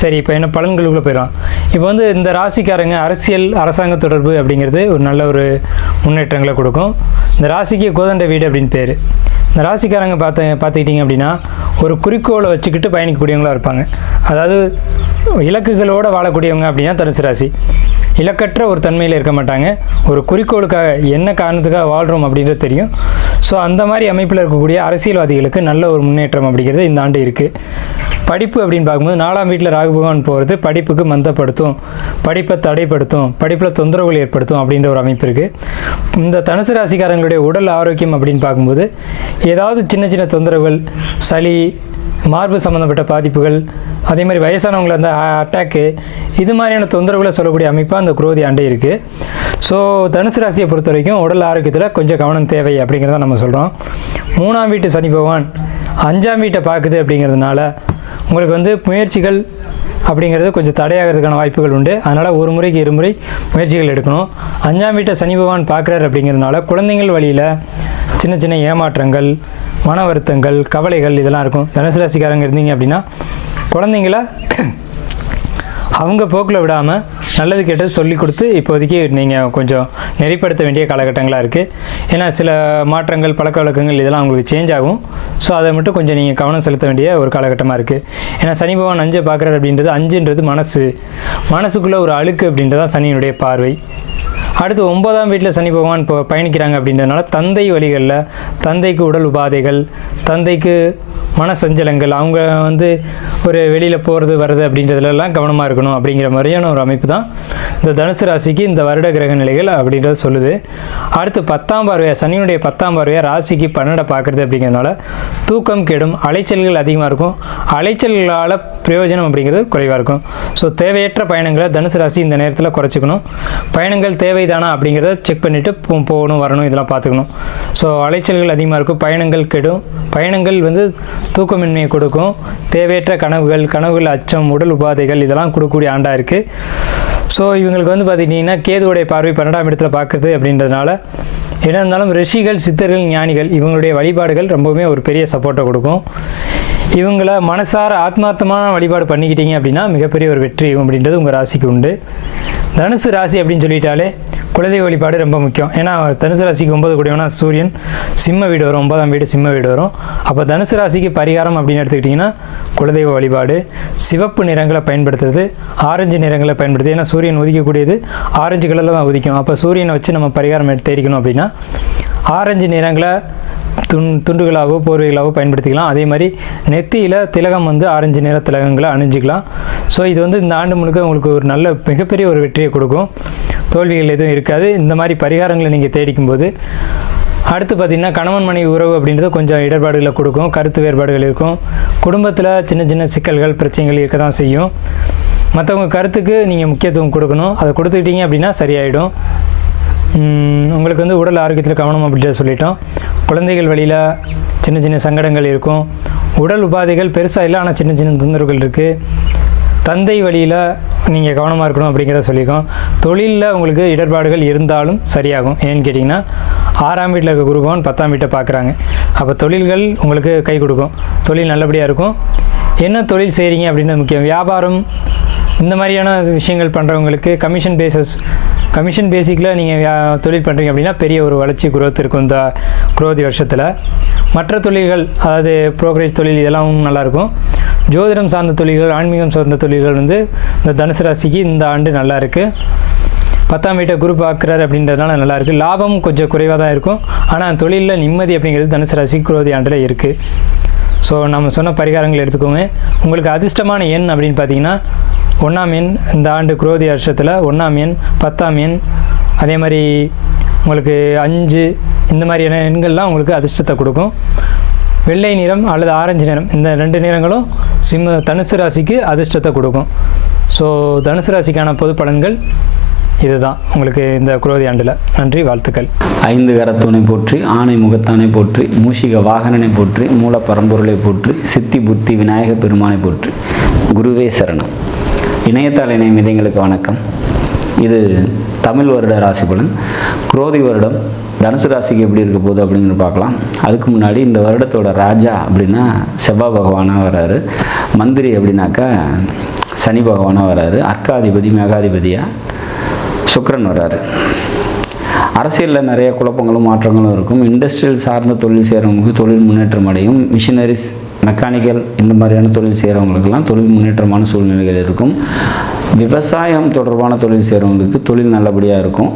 சரி, இப்போ என்ன பலன்களுக்குள்ளே போயிடும். இப்போ வந்து இந்த ராசிக்காரங்க அரசியல் அரசாங்க தொடர்பு அப்படிங்கிறது ஒரு நல்ல ஒரு முன்னேற்றங்களை கொடுக்கும். இந்த ராசிக்கு கோதண்ட வீடு அப்படின்னு பேர். இந்த ராசிக்காரங்க பார்த்துக்கிட்டிங்க அப்படின்னா ஒரு குறிக்கோளை வச்சுக்கிட்டு பயணிக்கக்கூடியவங்களாக இருப்பாங்க. அதாவது இலக்குகளோடு வாழக்கூடியவங்க அப்படின்னா தனுசு ராசி. இலக்கற்ற ஒரு தன்மையில் இருக்க மாட்டாங்க, ஒரு குறிக்கோளுக்காக என்ன காரணத்துக்காக வாழ்கிறோம் அப்படின்றது தெரியும். ஸோ அந்த மாதிரி அமைப்பில் இருக்கக்கூடிய அரசியல்வாதிகளுக்கு நல்ல ஒரு முன்னேற்றம் அப்படிங்கிறது இந்த ஆண்டு இருக்குது. படிப்பு அப்படின்னு பார்க்கும்போது 4ஆம் வீட்டில் ராகு பகவான் போகிறது படிப்புக்கு மந்தப்படுத்தும், படிப்பை தடைப்படுத்தும், படிப்பில் தொந்தரவுகள் ஏற்படுத்தும் அப்படின்ற ஒரு அமைப்பு இருக்குது. இந்த தனுசு ராசிக்காரங்களுடைய உடல் ஆரோக்கியம் அப்படின்னு பார்க்கும்போது ஏதாவது சின்ன சின்ன தொந்தரவுகள், சளி, மார்பு சம்மந்தப்பட்ட பாதிப்புகள், அதே மாதிரி வயசானவங்களை அந்த அட்டாக்கு, இது மாதிரியான தொந்தரவுகளை சொல்லக்கூடிய அமைப்பாக அந்த குரோதி ஆண்டே இருக்குது. ஸோ தனுசு ராசியை பொறுத்த வரைக்கும் உடல் ஆரோக்கியத்தில் கொஞ்சம் கவனம் தேவை அப்படிங்கிறத நம்ம சொல்கிறோம். 3ஆம் வீட்டு சனி பகவான் 5ஆம் வீட்டை பார்க்குது அப்படிங்கிறதுனால உங்களுக்கு வந்து முயற்சிகள் அப்படிங்கிறது கொஞ்சம் தடையாகிறதுக்கான வாய்ப்புகள் உண்டு. அதனால் ஒரு முறைக்கு 2 முறை முயற்சிகள் எடுக்கணும். 5ஆம் வீட்டை சனி பகவான் பார்க்குறாரு அப்படிங்கிறதுனால குழந்தைங்கள் வழியில் சின்ன சின்ன ஏமாற்றங்கள், மன வருத்தங்கள், கவலைகள் இதெல்லாம் இருக்கும். தனுசு ராசிக்காரங்க இருந்தீங்க அப்படின்னா குழந்தைங்கள அவங்க போக்கில் விடாமல் நல்லது கெட்டது சொல்லி கொடுத்து இப்போதைக்கு நீங்கள் கொஞ்சம் நெறிப்படுத்த வேண்டிய காலகட்டங்களாக இருக்குது. ஏன்னா சில மாற்றங்கள், பழக்க வழக்கங்கள் இதெல்லாம் உங்களுக்கு சேஞ்ச் ஆகும். ஸோ அதை மட்டும் கொஞ்சம் நீங்கள் கவனம் செலுத்த வேண்டிய ஒரு காலகட்டமாக இருக்குது. ஏன்னா சனி பகவான் 5 பார்க்குறாரு அப்படின்றது, 5ன்றது மனசுக்குள்ளே ஒரு அழுக்கு அப்படின்றதான் சனியினுடைய பார்வை. அடுத்து 9ஆம் வீட்டில் சனி பகவான் இப்போ பயணிக்கிறாங்க அப்படின்றதுனால தந்தை வழிகளில், தந்தைக்கு உடல் உபாதைகள், தந்தைக்கு மன சஞ்சலங்கள், அவங்க வந்து ஒரு வெளியில் போகிறது வர்றது அப்படின்றதுலாம் கவனமாக இருக்கணும் அப்படிங்கிற மாதிரியான ஒரு அமைப்பு தான் இந்த தனுசு ராசிக்கு இந்த வருட கிரக நிலைகள் அப்படின்றத சொல்லுது. அடுத்து 10ஆம் பார்வையாக சனியுடைய 10ஆம் பார்வையாக ராசிக்கு 12 பார்க்குறது அப்படிங்கிறதுனால தூக்கம் கெடும், அலைச்சல்கள் அதிகமாக இருக்கும், அலைச்சல்களால் பிரயோஜனம் அப்படிங்கிறது குறைவாக இருக்கும். ஸோ தேவையற்ற பயணங்களை தனுசு ராசி இந்த நேரத்தில் குறைச்சிக்கணும். பயணங்கள் தேவைதானா அப்படிங்கிறத செக் பண்ணிவிட்டு போகணும், வரணும், இதெல்லாம் பார்த்துக்கணும். ஸோ அலைச்சல்கள் அதிகமாக இருக்கும், பயணங்கள் கெடும், பயணங்கள் வந்து தூக்கமின்மையை கொடுக்கும், தேவையற்ற கனவுகள் அச்சம், உடல் உபாதைகள் இதெல்லாம் கொடுக்கக்கூடிய ஆண்டாக இருக்குது. ஸோ இவங்களுக்கு வந்து பார்த்துக்கிட்டிங்கன்னா கேதுவுடைய பார்வை 12ஆம் இடத்துல பார்க்குறது அப்படின்றதுனால என்ன இருந்தாலும் ரிஷிகள், சித்தர்கள், ஞானிகள் இவங்களுடைய வழிபாடுகள் ரொம்பவுமே ஒரு பெரிய சப்போர்ட்டை கொடுக்கும். இவங்கள மனசார ஆத்மார்த்தமான வழிபாடு பண்ணிக்கிட்டீங்க அப்படின்னா மிகப்பெரிய ஒரு வெற்றி அப்படின்றது உங்கள் ராசிக்கு உண்டு. தனுசு ராசி அப்படின்னு சொல்லிட்டாலே குலதெய்வ வழிபாடு ரொம்ப முக்கியம். ஏன்னா தனுசு ராசிக்கு 9 கூடியவனா சூரியன் சிம்ம வீடு வரும், 9ஆம் வீடு சிம்ம வீடு வரும். அப்போ தனுசு ராசிக்கு பரிகாரம் அப்படின்னு எடுத்துக்கிட்டிங்கன்னா குலதெய்வ வழிபாடு, சிவப்பு நிறங்களை பயன்படுத்துறது, ஆரஞ்சு நிறங்களை பயன்படுத்துது. ஏன்னா சூரியன் உதிக்கக்கூடியது ஆரஞ்சு கலரில் தான் உதிக்கும். அப்போ சூரியனை வச்சு நம்ம பரிகாரம் தேடிக்கணும் அப்படின்னா ஆரஞ்சு நிறங்களை துண்டுகளாகவோ போர்வைகளாகவோ பயன்படுத்திக்கலாம். அதே மாதிரி நெத்தியில் திலகம் வந்து ஆரஞ்சு நிற திலகங்களை அணிஞ்சிக்கலாம். ஸோ இது வந்து இந்த ஆண்டு முழுக்க உங்களுக்கு ஒரு நல்ல மிகப்பெரிய ஒரு வெற்றியை கொடுக்கும், தோல்விகள் எதுவும் இருக்காது இந்த மாதிரி பரிகாரங்களை நீங்கள் தேடிக்கும்போது. அடுத்து பார்த்திங்கன்னா கணவன் மனைவி உறவு அப்படின்றது கொஞ்சம் இடர்பாடுகளை கொடுக்கும், கருத்து வேறுபாடுகள் இருக்கும், குடும்பத்தில் சின்ன சின்ன சிக்கல்கள் பிரச்சனைகள் இருக்க தான் செய்யும். மற்றவங்க கருத்துக்கு நீங்கள் முக்கியத்துவம் கொடுக்கணும், அதை கொடுத்துக்கிட்டீங்க அப்படின்னா சரியாயிடும். உங்களுக்கு வந்து உடல் ஆரோக்கியத்தில் கவனம் அப்படின்றத சொல்லிட்டோம். குழந்தைகள் வழியில் சின்ன சின்ன சங்கடங்கள் இருக்கும், உடல் உபாதைகள் பெருசாக இல்லை ஆனால் சின்ன சின்ன தொந்தரவுகள் இருக்குது. தந்தை வழியில் நீங்கள் கவனமாக இருக்கணும் அப்படிங்கிறத சொல்லியிருக்கோம். தொழிலில் உங்களுக்கு இடர்பாடுகள் இருந்தாலும் சரியாகும். ஏன்னு கேட்டிங்கன்னா 6ஆம் வீட்டில் இருக்க குரு பகவான் 10ஆம் வீட்டை பார்க்குறாங்க. அப்போ தொழில்கள் உங்களுக்கு கை கொடுக்கும், தொழில் நல்லபடியாக இருக்கும். என்ன தொழில் செய்கிறீங்க அப்படின்றது முக்கியம். வியாபாரம் இந்த மாதிரியான விஷயங்கள் பண்ணுறவங்களுக்கு கமிஷன் பேசிக்கில் நீங்கள் தொழில் பண்ணுறீங்க அப்படின்னா பெரிய ஒரு வளர்ச்சி குரோத் இருக்கும் இந்த குரோதி வருஷத்தில். மற்ற தொழில்கள் அதாவது புரோக்கரேஜ் தொழில் இதெல்லாம் நல்லாயிருக்கும். ஜோதிடம் சார்ந்த தொழில்கள், ஆன்மீகம் சார்ந்த தொழில்கள் வந்து இந்த தனுசு ராசிக்கு இந்த ஆண்டு நல்லா இருக்குது. 10ஆம் வீட்டை குரு பார்க்குறாரு அப்படின்றதுனால நல்லாயிருக்கு. லாபம் கொஞ்சம் குறைவாக தான் இருக்கும், ஆனால் தொழிலில் நிம்மதி அப்படிங்கிறது தனுசு ராசி குரோதி ஆண்டில் இருக்குது. ஸோ நம்ம சொன்ன பரிகாரங்கள் எடுத்துக்கோங்க. உங்களுக்கு அதிர்ஷ்டமான எண் அப்படின்னு பார்த்தீங்கன்னா 1ஆம் எண், இந்த ஆண்டு குரோதி வருஷத்தில் 1ஆம் எண், 10ஆம் எண், அதே மாதிரி உங்களுக்கு 5 இந்த மாதிரியான எண்கள்லாம் உங்களுக்கு அதிர்ஷ்டத்தை கொடுக்கும். வெள்ளை நிறம் அல்லது ஆரஞ்சு நிறம், இந்த 2 நிறங்களும் தனுசு ராசிக்கு அதிர்ஷ்டத்தை கொடுக்கும். ஸோ தனுசு ராசிக்கான பொது பலன்கள் இதுதான் உங்களுக்கு இந்த குரோதி ஆண்டில். நன்றி, வாழ்த்துக்கள். 5 கரத்தோனை போற்றி, ஆணை முகத்தானை போற்றி, மூஷிக வாகனனை போற்றி, மூல பரம்பொருளை போற்றி, சித்தி புத்தி விநாயக பெருமானை போற்றி. குருவே சரணம். இணையத்தாள் இணையம் இதயங்களுக்கு வணக்கம். இது தமிழ் வருட ராசி பலன். குரோதி வருடம் தனுசு ராசிக்கு எப்படி இருக்க போகுது அப்படிங்கிறது பார்க்கலாம். அதுக்கு முன்னாடி இந்த வருடத்தோட ராஜா அப்படின்னா செவ்வாய் பகவானாக வராரு. மந்திரி அப்படின்னாக்கா சனி பகவானாக வராரு. அர்க்காதிபதி மேகாதிபதியாக சுக்கிரன் வராரு. அரசியலில் நிறைய குழப்பங்களும் மாற்றங்களும் இருக்கும். இண்டஸ்ட்ரியல் சார்ந்த தொழில் செய்கிறவங்களுக்கு தொழில் முன்னேற்றம் அடையும். மிஷினரிஸ், மெக்கானிக்கல் இந்த மாதிரியான தொழில் செய்கிறவங்களுக்கெல்லாம் தொழில் முன்னேற்றமான சூழ்நிலைகள் இருக்கும். விவசாயம் தொடர்பான தொழில் செய்கிறவங்களுக்கு தொழில் நல்லபடியாக இருக்கும்.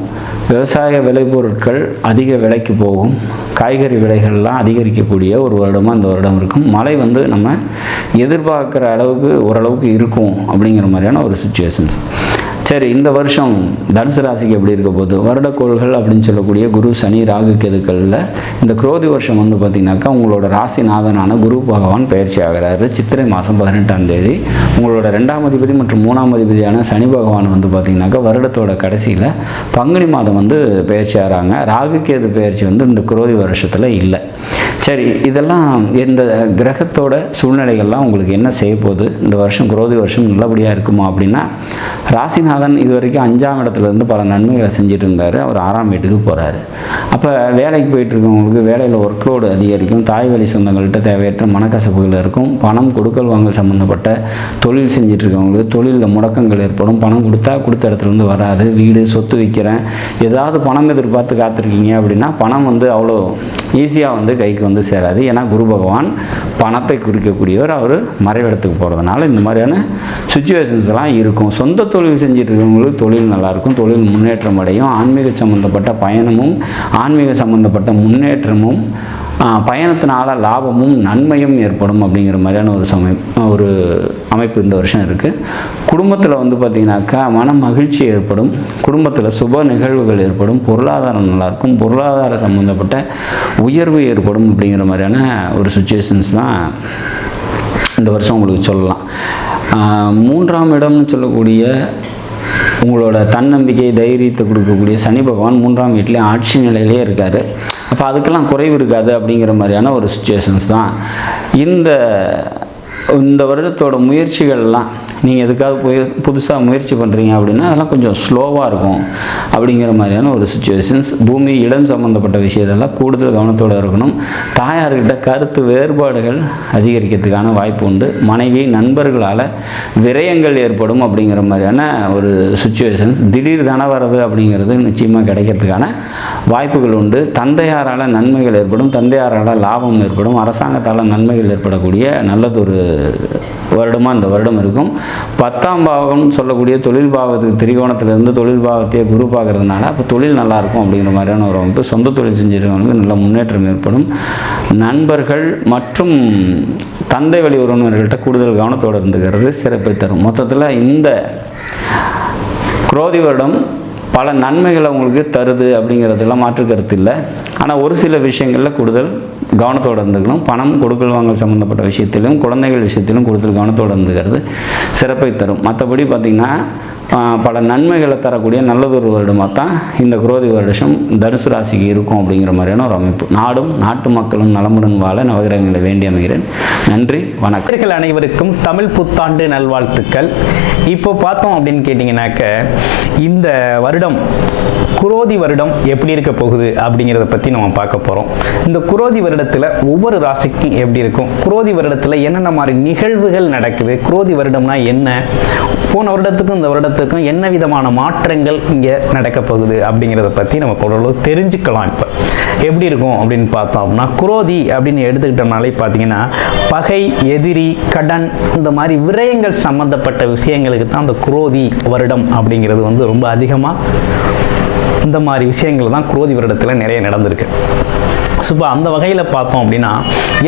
விவசாய விளைபொருட்கள் அதிக விலைக்கு போகும். காய்கறி விலைகள்லாம் அதிகரிக்கக்கூடிய ஒரு வருடமாக இந்த வருடம் இருக்கும். மழை நம்ம எதிர்பார்க்குற அளவுக்கு ஓரளவுக்கு இருக்கும் அப்படிங்கிற மாதிரியான ஒரு சுச்சுவேஷன்ஸ். சரி, இந்த வருஷம் தனுசு ராசிக்கு எப்படி இருக்க போகுது? வருடக்கோள்கள் அப்படின்னு சொல்லக்கூடிய குரு, சனி, ராகு, கேதுக்களில் இந்த குரோதி வருஷம் பார்த்திங்கனாக்கா உங்களோட ராசிநாதனான குரு பகவான் பயிற்சி ஆகிறாரு. சித்திரை மாதம் 18ஆம் தேதி உங்களோட 2ஆம் அதிபதி மற்றும் 3ஆம் அதிபதியான சனி பகவான் பார்த்திங்கனாக்கா வருடத்தோட கடைசியில் பங்குனி மாதம் பயிற்சி ஆகிறாங்க. ராகு கேது பயிற்சி இந்த குரோதி வருஷத்தில் இல்லை. சரி, இதெல்லாம் இந்த கிரகத்தோட சூழ்நிலைகள்லாம் உங்களுக்கு என்ன செய்ய போகுது? இந்த வருஷம் குரோதி வருஷம் நல்லபடியாக இருக்குமா அப்படின்னா, ராசிநாதன் இது வரைக்கும் 5ஆம் இடத்துலேருந்து பல நன்மைகளை செஞ்சுட்டு இருந்தார். அவர் 6ஆம் வீட்டுக்கு போகிறாரு. அப்போ வேலைக்கு போயிட்டு இருக்கவங்களுக்கு வேலையில் ஒர்க் லோடு அதிகரிக்கும். தாய் வழி சொந்தங்கள்கிட்ட தேவையற்ற மனக்கசப்புகள் இருக்கும். பணம் கொடுக்கல் வாங்கல் சம்மந்தப்பட்ட தொழில் செஞ்சுட்டு இருக்கவங்களுக்கு தொழிலில் முடக்கங்கள் ஏற்படும். பணம் கொடுத்த இடத்துலேருந்து வராது. வீடு, சொத்து விற்கிறேன், ஏதாவது பணம் எதிர்பார்த்து காத்திருக்கீங்க அப்படின்னா பணம் அவ்வளோ ஈஸியாக கைக்கு சேராது. ஏன்னா குரு பகவான் பணத்தை குறிக்கக்கூடியவர். அவர் மறைவிடத்துக்கு போகிறதுனால இந்த மாதிரியான சுச்சுவேஷன்ஸ் எல்லாம் இருக்கும். சொந்த தொழில் செஞ்சுட்டு இருக்கவங்களுக்கு தொழில் நல்லாயிருக்கும். தொழில் முன்னேற்றம் அடையும். ஆன்மீக சம்மந்தப்பட்ட பயணமும் ஆன்மீக சம்மந்தப்பட்ட முன்னேற்றமும் பயணத்தினால லாபமும் நன்மையும் ஏற்படும் அப்படிங்கிற மாதிரியான ஒரு அமைப்பு இந்த வருஷம் இருக்குது. குடும்பத்தில் பார்த்திங்கனாக்கா மன மகிழ்ச்சி ஏற்படும். குடும்பத்தில் சுப நிகழ்வுகள் ஏற்படும். பொருளாதாரம் நல்லாயிருக்கும். பொருளாதார சம்மந்தப்பட்ட உயர்வு ஏற்படும் அப்படிங்கிற மாதிரியான ஒரு சுச்சுவேஷன்ஸ் தான் இந்த வருஷம் உங்களுக்கு சொல்லலாம். 3ஆம் இடம்னு சொல்லக்கூடிய உங்களோட தன்னம்பிக்கை, தைரியத்தை கொடுக்கக்கூடிய சனி பகவான் 3ஆம் வீட்டிலே ஆட்சி நிலையிலே இருக்கார். அப்போ அதுக்கெல்லாம் குறைவு இருக்காது அப்படிங்கிற மாதிரியான ஒரு சுச்சுவேஷன்ஸ் தான். இந்த வருடத்தோட முயற்சிகள்லாம் நீங்கள் எதுக்காவது புதுசாக முயற்சி பண்ணுறீங்க அப்படின்னா அதெல்லாம் கொஞ்சம் ஸ்லோவாக இருக்கும் அப்படிங்கிற மாதிரியான ஒரு சுச்சுவேஷன்ஸ். பூமி, இடம் சம்மந்தப்பட்ட விஷயத்தெல்லாம் கூடுதல் கவனத்தோடு இருக்கணும். தாயார்கிட்ட கருத்து வேறுபாடுகள் அதிகரிக்கிறதுக்கான வாய்ப்பு உண்டு. மனைவி, நண்பர்களால் விரயங்கள் ஏற்படும் அப்படிங்கிற மாதிரியான ஒரு சுச்சுவேஷன்ஸ். திடீர் தனவரவு அப்படிங்கிறது நிச்சயமாக கிடைக்கிறதுக்கான வாய்ப்புகள் உண்டு. தந்தையாரால் நன்மைகள் ஏற்படும். தந்தையாரால் லாபம் ஏற்படும். அரசாங்கத்தால் நன்மைகள் ஏற்படக்கூடிய நல்லதொரு வருடமாக இந்த வருடம் இருக்கும். 10ஆம் பாவம்னு சொல்லக்கூடிய தொழில் பாவத்துக்கு திரிகோணத்திலிருந்து தொழில் பாவத்தையே குரு பார்க்கறதுனால அப்போ தொழில் நல்லாயிருக்கும் அப்படிங்கிற மாதிரியான ஒரு அமைப்பு. சொந்த தொழில் செஞ்சுருக்கவங்களுக்கு நல்ல முன்னேற்றம் ஏற்படும். நண்பர்கள் மற்றும் தந்தை வழி உறவினர்கள்ட்ட கூடுதல் கவனத்தோடு இருந்துக்கிறது சிறப்பை தரும். மொத்தத்தில் இந்த குரோதி வருடம் பல நன்மைகளை உங்களுக்கு தருது அப்படிங்கிறதெல்லாம் மாற்று கருத்து இல்லை. ஆனால் ஒரு சில விஷயங்களில் கூடுதல் கவனத்தோடு இருந்துக்கணும். பணம் கொடுக்கல் வாங்கல் சம்மந்தப்பட்ட விஷயத்திலும் குழந்தைகள் விஷயத்திலும் கூடுதல் கவனத்தோடு இருந்துக்கிறது சிறப்பை தரும். மற்றபடி பார்த்திங்கன்னா பல நன்மைகளை தரக்கூடிய நல்லதொரு வருடமாக தான் இந்த குரோதி வருஷம் தனுசு ராசிக்கு இருக்கும் அப்படிங்கிற மாதிரியான ஒரு அமைப்பு. நாடும் நாட்டு மக்களும் நலமுடன் வாழ நவகிரகங்களை வேண்டி அமைகிறேன். நன்றி, வணக்கம். அனைவருக்கும் தமிழ் புத்தாண்டு நல்வாழ்த்துக்கள். இப்போ பார்த்தோம் அப்படின்னு கேட்டிங்கனாக்க இந்த வருடம் குரோதி வருடம் எப்படி இருக்க போகுது அப்படிங்கிறத பற்றி நம்ம பார்க்க போகிறோம். இந்த குரோதி வருடத்தில் ஒவ்வொரு ராசிக்கும் எப்படி இருக்கும், குரோதி வருடத்தில் என்னென்ன மாதிரி நிகழ்வுகள் நடக்குது, குரோதி வருடம்னா என்ன, போன வருடத்துக்கும் இந்த வருடத்துக்கும் என்ன விதமான மாற்றங்கள் இங்கே நடக்க போகுது அப்படிங்கிறத பற்றி நம்ம ஓரளவு தெரிஞ்சுக்கலாம். இப்போ எப்படி இருக்கும் அப்படின்னு பார்த்தோம் அப்படின்னா, குரோதி அப்படின்னு எடுத்துக்கிட்டோம்னாலே பார்த்தீங்கன்னா பகை, எதிரி, கடன், இந்த மாதிரி விரயங்கள் சம்பந்தப்பட்ட விஷயங்களுக்கு தான் அந்த குரோதி வருடம் அப்படிங்கிறது ரொம்ப அதிகமாக இந்த மாதிரி விஷயங்கள் தான் குரோதி வருடத்தில் நிறைய நடந்திருக்கு. ஸோ இப்போ அந்த வகையில் பார்த்தோம் அப்படின்னா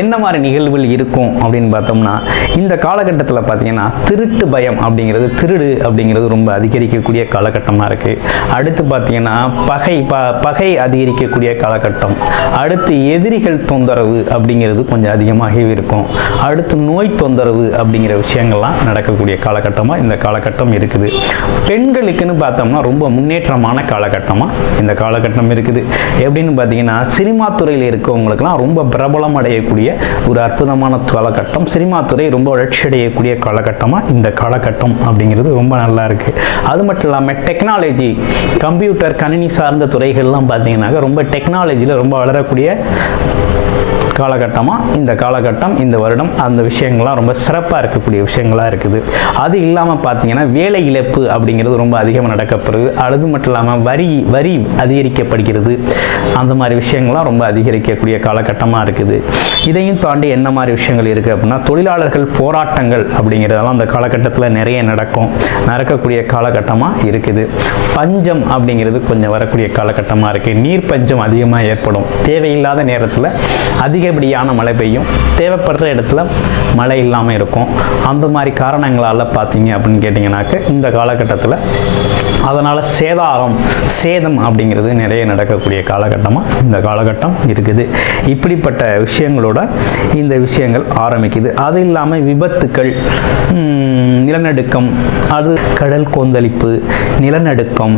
என்ன மாதிரி நிகழ்வுகள் இருக்கும் அப்படின்னு பார்த்தோம்னா, இந்த காலகட்டத்தில் பார்த்தீங்கன்னா திருட்டு பயம் அப்படிங்கிறது, திருடு அப்படிங்கிறது ரொம்ப அதிகரிக்கக்கூடிய காலகட்டமாக இருக்குது. அடுத்து பார்த்தீங்கன்னா பகை அதிகரிக்கக்கூடிய காலகட்டம். அடுத்து எதிரிகள் தொந்தரவு அப்படிங்கிறது கொஞ்சம் அதிகமாகவே இருக்கும். அடுத்து நோய் தொந்தரவு அப்படிங்கிற விஷயங்கள்லாம் நடக்கக்கூடிய காலகட்டமாக இந்த காலகட்டம் இருக்குது. பெண்களுக்குன்னு பார்த்தோம்னா ரொம்ப முன்னேற்றமான காலகட்டமாக இந்த காலகட்டம் இருக்குது. எப்படின்னு பார்த்தீங்கன்னா, சினிமா துறையில் இருக்கவங்களுக்குலாம் ரொம்ப பிரபலம் அடையக்கூடிய ஒரு அற்புதமான காலகட்டம். சினிமா துறை ரொம்ப வளர்ச்சி அடையக்கூடிய காலகட்டமாக இந்த காலகட்டம் அப்படிங்கிறது ரொம்ப நல்லா இருக்குது. அது மட்டும் இல்லாமல் டெக்னாலஜி, கம்ப்யூட்டர், கணினி சார்ந்த துறைகள்லாம் பார்த்தீங்கன்னாக்க ரொம்ப டெக்னாலஜியில் ரொம்ப வளரக்கூடிய காலகட்டமாக இந்த காலகட்டம், இந்த வருடம் அந்த விஷயங்கள்லாம் ரொம்ப சிறப்பாக இருக்கக்கூடிய விஷயங்களாக இருக்குது. அது இல்லாமல் பார்த்தீங்கன்னா வேலை இழப்பு அப்படிங்கிறது ரொம்ப அதிகமாக நடக்கப்படுது. அது மட்டும் இல்லாமல் வரி அதிகரிக்கப்படுகிறது. அந்த மாதிரி விஷயங்கள்லாம் ரொம்ப அதிகரிக்கக்கூடிய காலகட்டமாக இருக்குது. இதையும் தாண்டி என்ன மாதிரி விஷயங்கள் இருக்குது அப்படின்னா, தொழிலாளர்கள் போராட்டங்கள் அப்படிங்கிறதெல்லாம் அந்த காலகட்டத்தில் நிறைய நடக்கக்கூடிய காலகட்டமாக இருக்குது. பஞ்சம் அப்படிங்கிறது கொஞ்சம் வரக்கூடிய காலகட்டமாக இருக்குது. நீர் பஞ்சம் அதிகமாக ஏற்படும். தேவையில்லாத நேரத்தில் அதிகப்படியான மழை பெய்யும், தேவைப்படுற இடத்துல மழை இல்லாமல் இருக்கும். அந்த மாதிரி காரணங்களால் பார்த்தீங்க அப்படின்னு கேட்டிங்கனாக்க இந்த காலகட்டத்தில் அதனால் சேதம் அப்படிங்கிறது நிறைய நடக்கக்கூடிய காலகட்டமாக இந்த காலகட்டம் இருக்குது. இப்படிப்பட்ட விஷயங்களோட இந்த விஷயங்கள் ஆரம்பிக்குது. அது இல்லாமல் விபத்துக்கள், நிலநடுக்கம், அது கடல் கொந்தளிப்பு, நிலநடுக்கம்,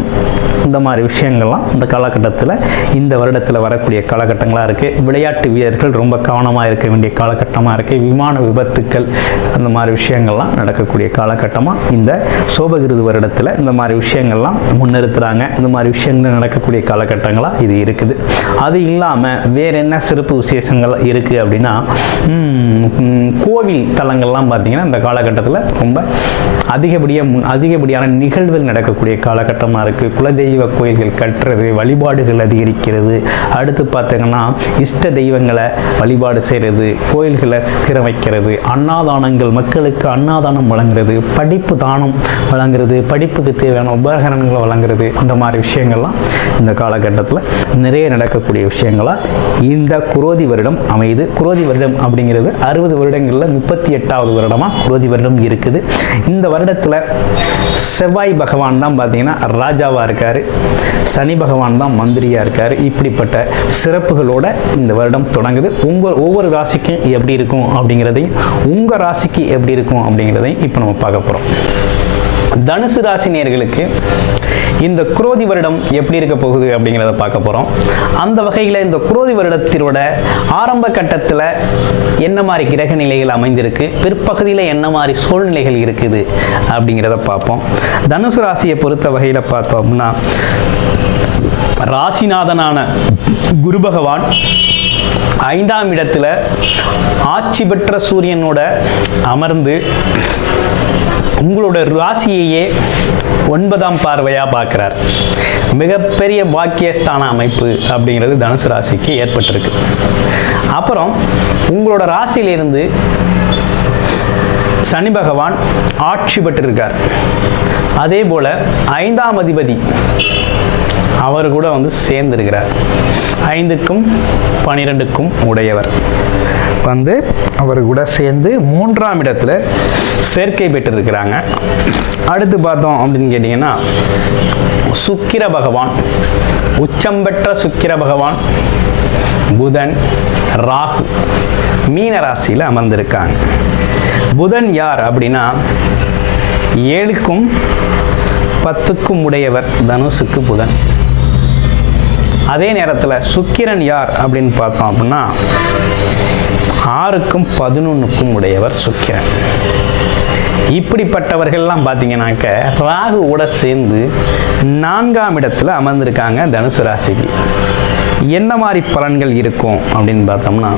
இந்த மாதிரி விஷயங்கள்லாம் இந்த காலகட்டத்தில் இந்த வருடத்தில் வரக்கூடிய காலகட்டங்களாக இருக்குது. விளையாட்டு வீரர்கள் ரொம்ப கவனமாக இருக்க வேண்டிய காலகட்டமாக இருக்குது. விமான விபத்துக்கள், அந்த மாதிரி விஷயங்கள்லாம் நடக்கக்கூடிய காலகட்டமாக இந்த சோபகிருது வருடத்தில் இந்த மாதிரி விஷயங்கள்லாம் முன்னிறுத்துகிறாங்க. இந்த மாதிரி விஷயங்கள் நடக்கக்கூடிய காலகட்டங்களாக இது இருக்குது. அது இல்லாமல் வேறு என்ன சிறப்பு விசேஷங்கள் இருக்குது அப்படின்னா, கோவில் தலங்கள்லாம் பார்த்திங்கன்னா இந்த காலகட்டத்தில் ரொம்ப அதிகப்படியான நிகழ்வுகள் நடக்கக்கூடிய காலகட்டமாக இருக்குது. குலதெய்வ கோயில்கள் கட்டுறது, வழிபாடுகள் அதிகரிக்கிறது. அடுத்து பார்த்தீங்கன்னா இஷ்ட தெய்வங்களை வழிபாடு செய்கிறது, கோயில்களை சீரமைக்கிறது, அன்னதானங்கள், மக்களுக்கு அன்னதானம் வழங்குறது, படிப்பு தானம் வழங்குறது, படிப்புக்கு தேவையான உபகரணங்களை வழங்குறது, இந்த மாதிரி விஷயங்கள்லாம் இந்த காலகட்டத்தில் நிறைய நடக்கக்கூடிய விஷயங்களாக இந்த குரோதி வருடம் அமையுது. குரோதி வருடம் அப்படிங்கிறது 60 வருடங்களில் 38வது வருடமாக குரோதி வருடம் இருக்குது. இந்த வருடத்தில் செவ்வாய் பகவான் தான் பார்த்தீங்கன்னா ராஜாவாக இருக்கார், சனி பகவான் தான் மந்திரியாக இருக்கார். இப்படிப்பட்ட சிறப்புகளோட இந்த வருடம் தொடங்குது. ஒவ்வொரு ராசிக்கும் எப்படி இருக்கும் அப்படிங்கிறதையும், உங்கள் ராசிக்கு எப்படி இருக்கும் அப்படிங்கிறதையும் இப்போ நம்ம பார்க்க போகிறோம். தனுசு ராசி நேயர்களுக்கு இந்த குரோதி வருடம் எப்படி இருக்க போகுது அப்படிங்கிறத பார்க்க போகிறோம். அந்த வகையில் இந்த குரோதி வருடத்தினோட ஆரம்ப கட்டத்தில் என்ன மாதிரி கிரக நிலைகள் அமைந்திருக்கு, பிற்பகுதியில் என்ன மாதிரி சூழ்நிலைகள் இருக்குது அப்படிங்கிறத பார்ப்போம். தனுசு ராசியை பொறுத்த வகையில் பார்த்தோம்னா, ராசிநாதனான குரு பகவான் 5ஆம் இடத்துல ஆட்சி பெற்ற சூரியனோட அமர்ந்து உங்களோட ராசியையே 9ஆம் பார்வையாக பார்க்குறார். மிகப்பெரிய பாக்கியஸ்தான அமைப்பு அப்படிங்கிறது தனுசு ராசிக்கு ஏற்பட்டிருக்கு. அப்புறம் உங்களோட ராசியிலிருந்து சனி பகவான் ஆட்சி பெற்றிருக்கார். அதே போல் 5ஆம் அதிபதி அவர் கூட சேர்ந்திருக்கிறார். 5க்கும் 12க்கும் உடையவர் அவர் கூட சேர்ந்து 3ஆம் இடத்துல சேர்க்கை பெற்றிருக்கிறாங்க. அடுத்து பார்த்தோம் அப்படின்னு கேட்டிங்கன்னா, சுக்கிர பகவான், உச்சம் பெற்ற சுக்கிர பகவான், புதன், ராகு மீன ராசியில் அமர்ந்திருக்காங்க. புதன் யார் அப்படின்னா 7க்கும் 10க்கும் உடையவர் தனுசுக்கு புதன். அதே நேரத்தில் சுக்கிரன் யார் அப்படின்னு பார்த்தோம் அப்படின்னா 6க்கும் 11க்கும் உடையவர் சுக்கிரன். இப்படிப்பட்டவர்கள்லாம் பார்த்தீங்கன்னாக்க ராகு கூட சேர்ந்து 4ஆம் இடத்துல அமர்ந்திருக்காங்க தனுசு ராசிக்கு. என்ன மாதிரி பலன்கள் இருக்கும் அப்படின்னு பார்த்தோம்னா,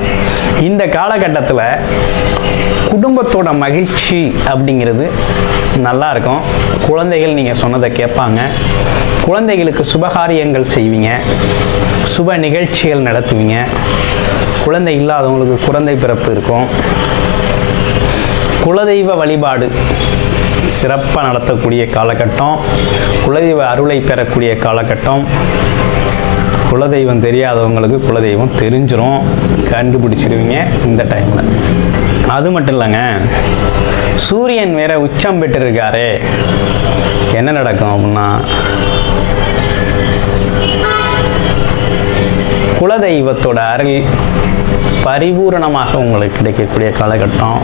இந்த காலகட்டத்தில் குடும்பத்தோட மகிழ்ச்சி அப்படிங்கிறது நல்லா இருக்கும். குழந்தைகள் நீங்கள் சொன்னதை கேட்பாங்க. குழந்தைகளுக்கு சுபகாரியங்கள் செய்வீங்க, சுப நிகழ்ச்சிகள் நடத்துவீங்க. குழந்தை இல்லாதவங்களுக்கு குழந்தை பிறப்பு இருக்கும். குலதெய்வ வழிபாடு சிறப்பாக நடத்தக்கூடிய காலகட்டம், குலதெய்வ அருளை பெறக்கூடிய காலகட்டம். குலதெய்வம் தெரியாதவங்களுக்கு குலதெய்வம் தெரிஞ்சிடும், கண்டுபிடிச்சிருவீங்க இந்த டைமில். அது மட்டும் இல்லைங்க, சூரியன் வேற உச்சம் பெற்றிருக்காரே, என்ன நடக்கும் அப்படின்னா குலதெய்வத்தோட அருள் பரிபூரணமாக உங்களுக்கு கிடைக்கக்கூடிய காலகட்டம்.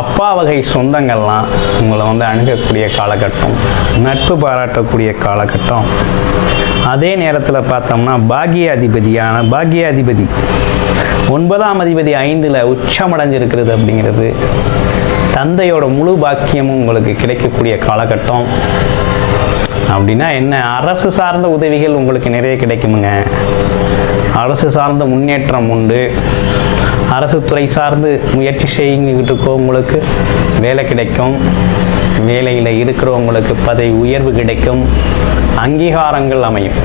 அப்பா வகை சொந்தங்கள்லாம் உங்களை அணுகக்கூடிய காலகட்டம், நட்பு பாராட்டக்கூடிய காலகட்டம். அதே நேரத்தில் பார்த்தோம்னா பாக்கியாதிபதி 9ஆம் அதிபதி 5ல் உச்சமடைஞ்சிருக்கிறது அப்படிங்கிறது தந்தையோட முழு பாக்கியமும் உங்களுக்கு கிடைக்கக்கூடிய காலகட்டம். அப்படின்னா என்ன, அரசு சார்ந்த உதவிகள் உங்களுக்கு நிறைய கிடைக்குமுங்க. அரசு சார்ந்த முன்னேற்றம் உண்டு. அரசு துறை சார்ந்து முயற்சி செய்துக்கிட்டு இருக்கவங்களுக்கு வேலை கிடைக்கும். வேலையில் இருக்கிறவங்களுக்கு பதவி உயர்வு கிடைக்கும், அங்கீகாரங்கள் அமையும்.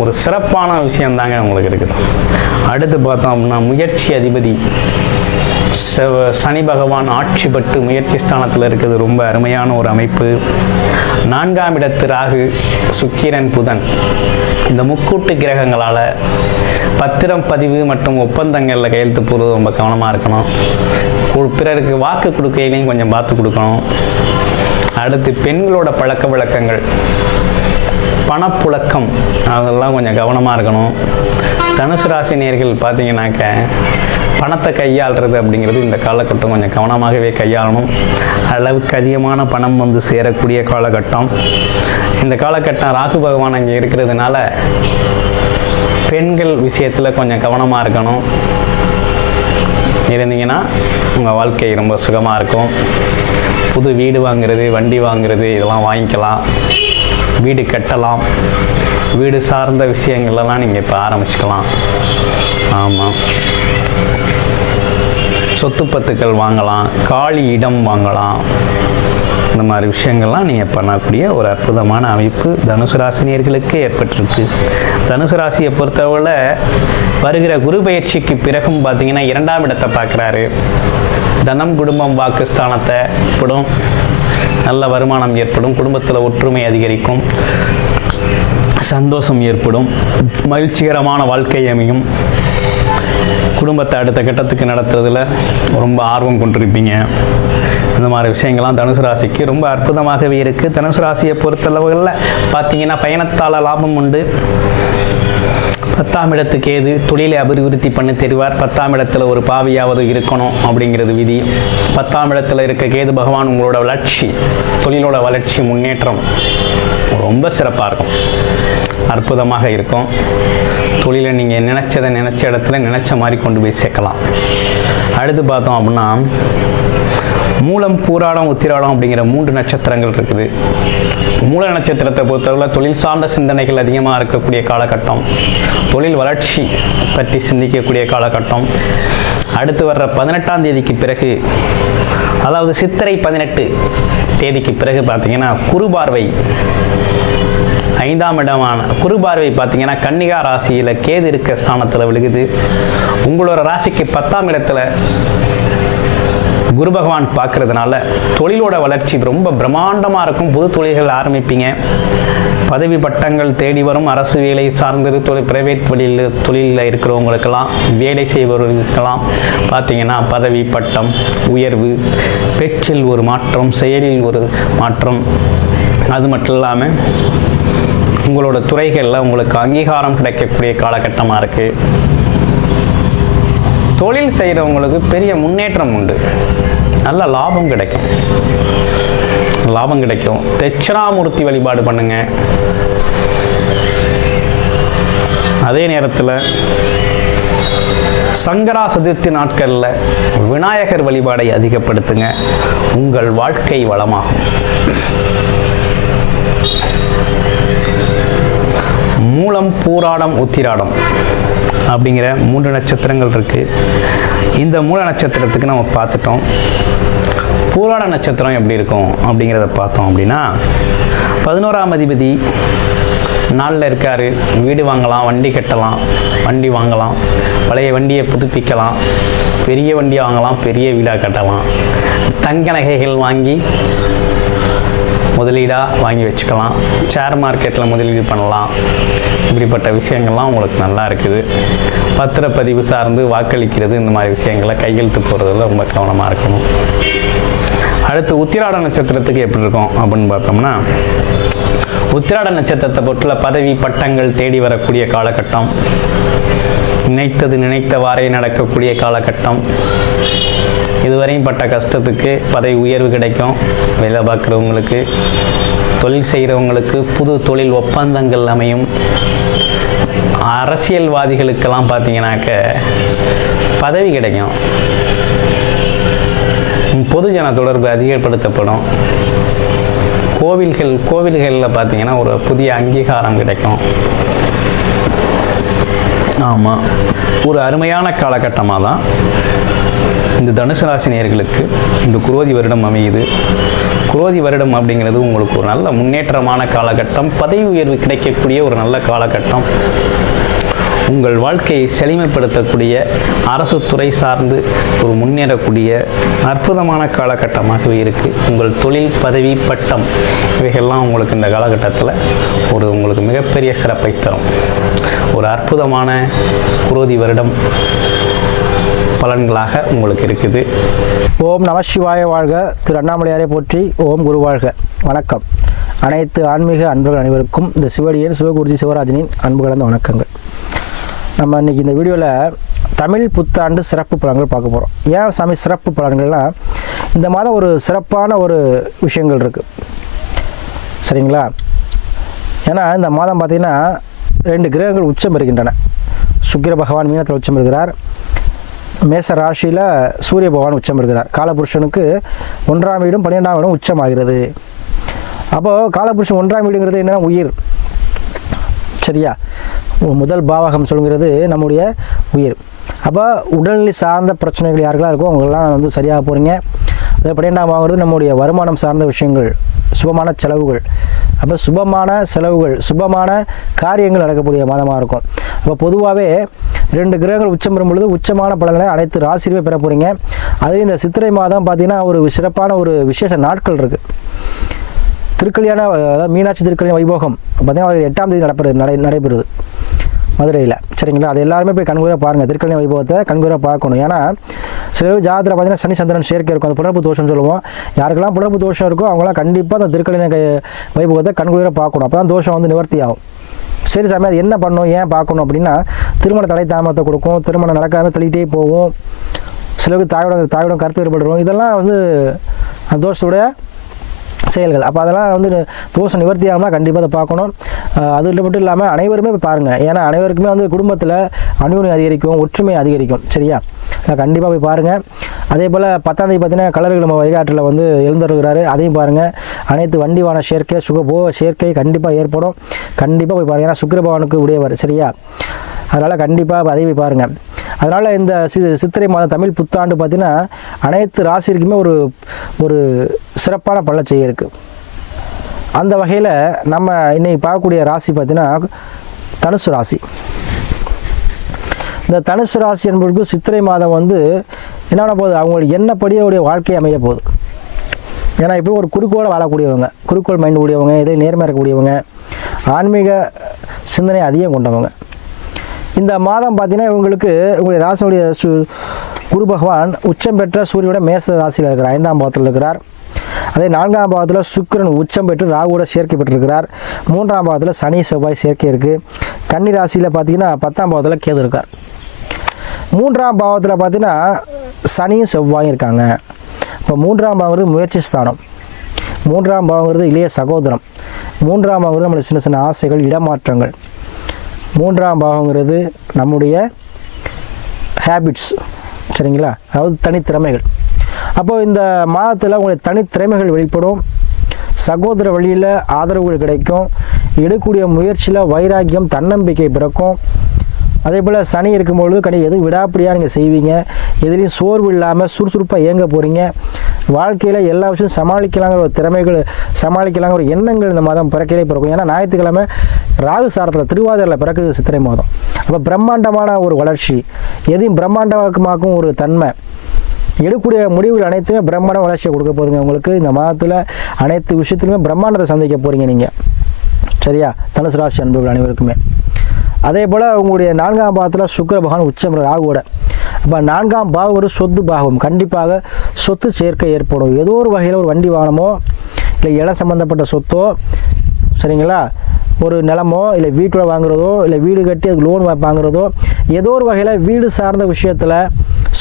ஒரு சிறப்பான விஷயந்தாங்க உங்களுக்கு இருக்குது. அடுத்து பார்த்தோம் அப்படின்னா முயற்சி அதிபதி சனி பகவான் ஆட்சி பெற்று முயற்சி ஸ்தானத்தில் இருக்கிறது ரொம்ப அருமையான ஒரு அமைப்பு. 4ஆம் இடத்து ராகு, சுக்கிரன், புதன், இந்த முக்கூட்டு கிரகங்களால் பத்திரம் பதிவு மற்றும் ஒப்பந்தங்களில் கையெழுத்து போடுறது ரொம்ப கவனமாக இருக்கணும். பிறருக்கு வாக்கு கொடுக்கையிலையும் கொஞ்சம் பார்த்து கொடுக்கணும். அடுத்து பெண்களோட பழக்க வழக்கங்கள், பணப்புழக்கம், அதெல்லாம் கொஞ்சம் கவனமாக இருக்கணும். தனுசு ராசி நேயர்கள் பார்த்தீங்கன்னாக்க பணத்தை கையாளுறது அப்படிங்கிறது இந்த காலகட்டம் கொஞ்சம் கவனமாகவே கையாளணும். அளவுக்கு அதிகமான பணம் சேரக்கூடிய காலகட்டம். இந்த காலகட்டம் ராகு பகவான் அங்கே இருக்கிறதுனால பெண்கள் விஷயத்தில் கொஞ்சம் கவனமாக இருக்கணும். இருந்தீங்கன்னா உங்கள் வாழ்க்கை ரொம்ப சுகமாக இருக்கும். புது வீடு வாங்குறது, வண்டி வாங்குறது, இதெல்லாம் வாங்கிக்கலாம். வீடு கட்டலாம். வீடு சார்ந்த விஷயங்கள்லாம் நீங்கள் இப்போ ஆரம்பிச்சுக்கலாம். ஆமாம், சொத்து பத்துக்கள் வாங்கலாம், காலி இடம் வாங்கலாம். இந்த மாதிரி விஷயங்கள்லாம் நீங்கள் பண்ணக்கூடிய ஒரு அற்புதமான அமைப்பு தனுசு ராசினியர்களுக்கு ஏற்பட்டிருக்கு. தனுசு ராசியை பொறுத்தவரை வருகிற குரு பயிற்சிக்கு பிறகும் பார்த்தீங்கன்னா 2ஆம் இடத்தை பார்க்குறாரு. தனம், குடும்பம், வாக்குஸ்தானத்தை ஏற்படும். நல்ல வருமானம் ஏற்படும். குடும்பத்தில் ஒற்றுமை அதிகரிக்கும். சந்தோஷம் ஏற்படும். மகிழ்ச்சிகரமான வாழ்க்கை அமையும். குடும்பத்தை அடுத்த கட்டத்துக்கு நடத்துறதுல ரொம்ப ஆர்வம் கொண்டிருப்பீங்க. இந்த மாதிரி விஷயங்கள்லாம் தனுசு ராசிக்கு ரொம்ப அற்புதமாகவே இருக்குது. தனுசு ராசியை பொறுத்தளவுகளில் பார்த்தீங்கன்னா பயணத்தால் லாபம் உண்டு. 10ஆம் இடத்துக்கு ஏது தொழிலை அபிவிருத்தி பண்ணி தருவார். 10ஆம் இடத்துல ஒரு பாவியாவது இருக்கணும் அப்படிங்கிறது விதி. 10ஆம் இடத்துல இருக்க கேது பகவான் உங்களோட வளர்ச்சி, தொழிலோட வளர்ச்சி, முன்னேற்றம் ரொம்ப சிறப்பாக இருக்கும், அற்புதமாக இருக்கும். தொழிலை நீங்கள் நினச்ச இடத்துல நினச்ச மாதிரி கொண்டு போய் சேர்க்கலாம். அடுத்து பார்த்தோம் அப்படின்னா மூலம், பூராடம், உத்திராடம் அப்படிங்கிற 3 நட்சத்திரங்கள் இருக்குது. மூல நட்சத்திரத்தை பொறுத்தவரை தொழில் சார்ந்த சிந்தனைகள் அதிகமாக இருக்கக்கூடிய காலகட்டம். தொழில் வளர்ச்சி பற்றி சிந்திக்கக்கூடிய காலகட்டம். அடுத்து வர்ற 18ஆம் தேதிக்கு பிறகு, அதாவது சித்திரை 18 தேதிக்கு பிறகு பார்த்தீங்கன்னா குருபார்வை 5ஆம் இடமான குருபார்வை பார்த்தீங்கன்னா கன்னிகா ராசியில் கேது இருக்க ஸ்தானத்தில் விழுகுது. உங்களோட ராசிக்கு 10ஆம் இடத்துல குரு பகவான் பார்க்கறதுனால தொழிலோட வளர்ச்சி ரொம்ப பிரம்மாண்டமாக இருக்கும். புது தொழில்கள் ஆரம்பிப்பீங்க. பதவி பட்டங்கள் தேடி வரும். அரசு வேலை சார்ந்த பிரைவேட் தொழிலில் இருக்கிறவங்களுக்கெல்லாம், வேலை செய்பவர்களுக்கெல்லாம் பார்த்தீங்கன்னா பதவி பட்டம் உயர்வு, பேச்சில் ஒரு மாற்றம், செயலில் ஒரு மாற்றம். அது மட்டும் இல்லாமல் உங்களோட துறைகளில் உங்களுக்கு அங்கீகாரம் கிடைக்கக்கூடிய காலகட்டமாக இருக்குது. தொழில் செய்கிறவங்களுக்கு பெரிய முன்னேற்றம் உண்டு. நல்ல லாபம் கிடைக்கும். தட்சிணாமூர்த்தி வழிபாடு பண்ணுங்க. அதே நேரத்தில் சங்கரா சதுர்த்தி நாட்களில் விநாயகர் வழிபாடை அதிகப்படுத்துங்க. உங்கள் வாழ்க்கை வளமாகும். மூலம், பூராடம், உத்திராடம் அப்படிங்கிற 3 நட்சத்திரங்கள் இருக்குது. இந்த மூல நட்சத்திரத்துக்கு நம்ம பார்த்துட்டோம். பூராட நட்சத்திரம் எப்படி இருக்கும் அப்படிங்கிறத பார்த்தோம் அப்படின்னா 11ஆம் அதிபதி நாளில் இருக்கார். வீடு வாங்கலாம், வண்டி கட்டலாம், வண்டி வாங்கலாம், பழைய வண்டியை புதுப்பிக்கலாம், பெரிய வண்டியை வாங்கலாம், பெரிய வீடாக கட்டலாம், தங்க நகைகள் வாங்கி முதலீடாக வாங்கி வச்சுக்கலாம், ஷேர் மார்க்கெட்டில் முதலீடு பண்ணலாம். இப்படிப்பட்ட விஷயங்கள்லாம் உங்களுக்கு நல்லா இருக்குது. பத்திரப்பதிவு சார்ந்து வாக்களிக்கிறது, இந்த மாதிரி விஷயங்களை கையெழுத்து போடுறதுல ரொம்ப கவனமாக இருக்கணும். அடுத்து உத்திராட நட்சத்திரத்துக்கு எப்படி இருக்கும் அப்படின்னு பார்த்தோம்னா, உத்திராட நட்சத்திரத்தை பொறுத்தல பதவி பட்டங்கள் தேடி வரக்கூடிய காலகட்டம், நினைத்தது நினைத்தவாறே நடக்கக்கூடிய காலகட்டம், இதுவரையும் பட்ட கஷ்டத்துக்கு பதவி உயர்வு கிடைக்கும். வேலை பார்க்குறவங்களுக்கு, தொழில் செய்கிறவங்களுக்கு புது தொழில் ஒப்பந்தங்கள் அமையும். அரசியல்வாதிகளுக்கெல்லாம் பார்த்தீங்கன்னாக்க பதவி கிடைக்கும். பொதுஜன தொடர்பு அதிகப்படுத்தப்படும். கோவில்களில் பார்த்தீங்கன்னா ஒரு புதிய அங்கீகாரம் கிடைக்கும். ஆமாம், ஒரு அருமையான காலகட்டமாக தான் இந்த தனுசு ராசி நேயர்களுக்கு இந்த குரோதி வருடம் அமையுது. குரோதி வருடம் அப்படிங்கிறது உங்களுக்கு ஒரு நல்ல முன்னேற்றமான காலகட்டம், பதவி உயர்வு கிடைக்கக்கூடிய ஒரு நல்ல காலகட்டம், உங்கள் வாழ்க்கையை செழுமைப்படுத்தக்கூடிய, அரசு துறை சார்ந்து ஒரு முன்னேறக்கூடிய அற்புதமான காலகட்டமாகவே இருக்குது. உங்கள் தொழில், பதவி, பட்டம் இவைகள்லாம் உங்களுக்கு இந்த காலகட்டத்தில் உங்களுக்கு மிகப்பெரிய சிறப்பை தரும். ஒரு அற்புதமான குரோதி வருடம் பலன்களாக உங்களுக்கு இருக்குது. ஓம் நம சிவாய வாழ்க. திரு அண்ணாமலையாரை போற்றி. ஓம் குரு வாழ்க. வணக்கம். அனைத்து ஆன்மீக அன்பர்கள் அனைவருக்கும் இந்த சிவடியன் சிவகுருஜி சிவராஜனின் அன்பு கலந்த வணக்கங்கள். நம்ம இன்றைக்கி இந்த வீடியோவில் தமிழ் புத்தாண்டு சிறப்பு பலன்கள் பார்க்க போகிறோம். ஏன் சாமி சிறப்பு பலன்கள்லாம், இந்த மாதம் ஒரு சிறப்பான ஒரு விஷயங்கள் இருக்குது, சரிங்களா? ஏன்னா இந்த மாதம் பார்த்திங்கன்னா 2 கிரகங்கள் உச்சம் இருக்கின்றன. சுக்கிர பகவான் மீனத்தில் உச்சம் இருக்கிறார். மேச ராசியில் சூரிய பகவான் உச்சம் இருக்கிறார். காலபுருஷனுக்கு 1ஆம் வீடும் 12ஆம் வீடும் உச்சமாகிறது. அப்போது காலபுருஷன் 1ஆம் வீடுங்கிறது என்னென்னா உயிர், சரியா? முதல் பாவகம் சொல்கிறது நம்முடைய உயிர். அப்போ உடல்நிலை சார்ந்த பிரச்சனைகள் யாருக்கெல்லாம் இருக்கோ அவங்களெல்லாம் சரியாக போகிறீங்க. அதை 12ஆம் வாங்குறது நம்முடைய வருமானம் சார்ந்த விஷயங்கள், சுபமான செலவுகள். அப்போ சுபமான செலவுகள், சுபமான காரியங்கள் நடக்கக்கூடிய மாதமாக இருக்கும். அப்போ பொதுவாகவே 2 கிரகங்கள் உச்சம் பெறும் பொழுது உச்சமான பலன்களை அனைத்து ராசியிலுமே பெற போகிறீங்க. அதுலேயும் இந்த சித்திரை மாதம் பார்த்திங்கன்னா ஒரு சிறப்பான ஒரு விசேஷ நாட்கள் இருக்குது. திருக்கல்யாண, அதாவது மீனாட்சி திருக்கல்யாண வைபோகம் பார்த்திங்கன்னா 8ஆம் தேதி நடைபெறுது மதுரையில், சரிங்களா? அது எல்லாருமே போய் கண்கூராக பாருங்கள். திருக்கல்யாண வைபவத்தை கண்கூராக பார்க்கணும். ஏன்னா சில ஜாதகத்தில் பார்த்தீங்கன்னா சனி சந்திரன் சேர்க்கை இருக்கும், அது புணர்ப்பு தோஷம்னு சொல்லுவோம். யாருக்கெல்லாம் புணர்ப்பு தோஷம் இருக்கோ அவங்களாம் கண்டிப்பாக அந்த திருக்கல்யாண வைபவத்தை கண்கூராக பார்க்கணும். அப்போ தான் தோஷம் நிவர்த்தி ஆகும். சரி சாமி, அது என்ன பண்ணணும், ஏன் பார்க்கணும் அப்படின்னா, திருமண தடை தாமதத்தை கொடுக்கும், திருமணம் நடக்காமல் தள்ளிகிட்டே போகும், சிலருக்கு தாயோட கருத்து வேறுபடுறோம். இதெல்லாம் அந்த தோஷத்துடைய செயல்கள். அப்போ அதெல்லாம் தோஷம் நிவர்த்தி ஆகணும்னா கண்டிப்பாக அதை பார்க்கணும். அது மட்டும் இல்லாமல் அனைவருமே பாருங்கள். ஏன்னா அனைவருக்குமே குடும்பத்தில் அந்யோன்யம் அதிகரிக்கும், ஒற்றுமை அதிகரிக்கும், சரியா? கண்டிப்பாக போய் பாருங்கள். அதே போல் 10ஆம் தேதி பார்த்தீங்கன்னா கலர்கள் நம்ம வைகாட்டில் எழுந்துருக்கிறாரு, அதையும் பாருங்கள். அனைத்து வண்டி வாகன சேர்க்கை, சுகபோக சேர்க்கை கண்டிப்பாக ஏற்படும். கண்டிப்பாக போய் பாருங்கள். ஏன்னா சுக்கிர பகவானுக்கு உடையவர், சரியா? அதனால் கண்டிப்பாக அதை போய் பாருங்கள். அதனால் இந்த சித்திரை மாதம் தமிழ் புத்தாண்டு பார்த்திங்கன்னா அனைத்து ராசிக்குமே ஒரு சிறப்பான பலன் செய்ய இருக்குது. அந்த வகையில் நம்ம இன்றைக்கி பார்க்கக்கூடிய ராசி பார்த்திங்கன்னா தனுசு ராசி. இந்த தனுசு ராசி என்பதற்கு சித்திரை மாதம் என்ன போகுது, அவங்களுக்கு என்னப்படி அவருடைய வாழ்க்கை அமைய போகுது. ஏன்னா இப்போ ஒரு குறிக்கோளை வாழக்கூடியவங்க, குறிக்கோள் மைண்ட் கூடியவங்க, இதை நேர்மையாக இருக்கக்கூடியவங்க, ஆன்மீக சிந்தனை அதிகம் கொண்டவங்க. இந்த மாதம் பார்த்தீங்கன்னா உங்களுடைய ராசியுடைய குரு பகவான் உச்சம் பெற்ற சூரியனோட மேச ராசியில் இருக்கிறார், 5ஆம் பாவத்தில் இருக்கிறார். அதே 4ஆம் பாவத்தில் சுக்கிரன் உச்சம் பெற்று ராகுவோட சேர்க்கை பெற்றிருக்கிறார். 3ஆம் பாவத்தில் சனி செவ்வாய் சேர்க்கை இருக்குது. கன்னி ராசியில் பார்த்தீங்கன்னா 10ஆம் பாவத்தில் கேது இருக்கார். 3ஆம் பாவத்தில் பார்த்தீங்கன்னா சனியும் செவ்வாயும் இருக்காங்க. இப்போ 3ஆம் பாவங்கிறது முயற்சி ஸ்தானம், 3ஆம் பாவங்கிறது இளைய சகோதரம், 3ஆம் பாவங்கிறது நம்மளுடைய சின்ன சின்ன ஆசைகள், இடமாற்றங்கள், 3ஆம் பாவங்கிறது நம்முடைய ஹேபிட்ஸ், சரிங்களா? அதாவது தனித்திறமைகள். அப்போது இந்த மாதத்தில் உங்களுடைய தனித்திறமைகள் வெளிப்படும், சகோதர வழியில் ஆதரவுகள் கிடைக்கும், எடுக்கக்கூடிய முயற்சியில் வைராக்கியம், தன்னம்பிக்கை பிறக்கும், அதே போல் சனி இருக்கும்பொழுது எதுவும் விடாப்படியாக நீங்கள் செய்வீங்க. எதுலேயும் சோர்வு இல்லாமல் சுறுசுறுப்பாக இயங்க போகிறீங்க. வாழ்க்கையில் எல்லா விஷயம் சமாளிக்கலாங்கிற ஒரு திறமைகள், சமாளிக்கலாங்கிற ஒரு எண்ணங்கள் இந்த மாதம் பிறக்கையிலே பிறக்கும். ஏன்னா ஞாயிற்றுக்கிழமை ராகு சாரத்தில் திருவாதிரையில் பிறக்குது சித்திரை மாதம். அப்போ பிரம்மாண்டமான ஒரு வளர்ச்சி, எதையும் பிரம்மாண்டமாக்கும் ஒரு தன்மை, எடுக்கக்கூடிய முடிவுகள் அனைத்துமே பிரம்மாண்ட வளர்ச்சியை கொடுக்க போதுங்க. உங்களுக்கு இந்த மாதத்தில் அனைத்து விஷயத்துலையுமே பிரம்மாண்டத்தை சந்திக்க போகிறீங்க நீங்கள். சரியா? தனுசு ராசி அன்பர்கள் அனைவருக்குமே. அதே போல் உங்களுடைய 4ஆம் பாவத்தில் சுக்கிர பகவான் உச்சம் ராகுவோட. அப்போ 4ஆம் பாவம் ஒரு சொத்து பாகம். கண்டிப்பாக சொத்து சேர்க்கை ஏற்படும். ஏதோ ஒரு வகையில் ஒரு வண்டி வாகனமோ இல்லை இடம் சம்மந்தப்பட்ட சொத்தோ, சரிங்களா, ஒரு நிலமோ இல்லை வீட்டோட வாங்குறதோ இல்லை வீடு கட்டி அதுக்கு லோன் வாங்குறதோ, ஏதோ ஒரு வகையில் வீடு சார்ந்த விஷயத்தில்,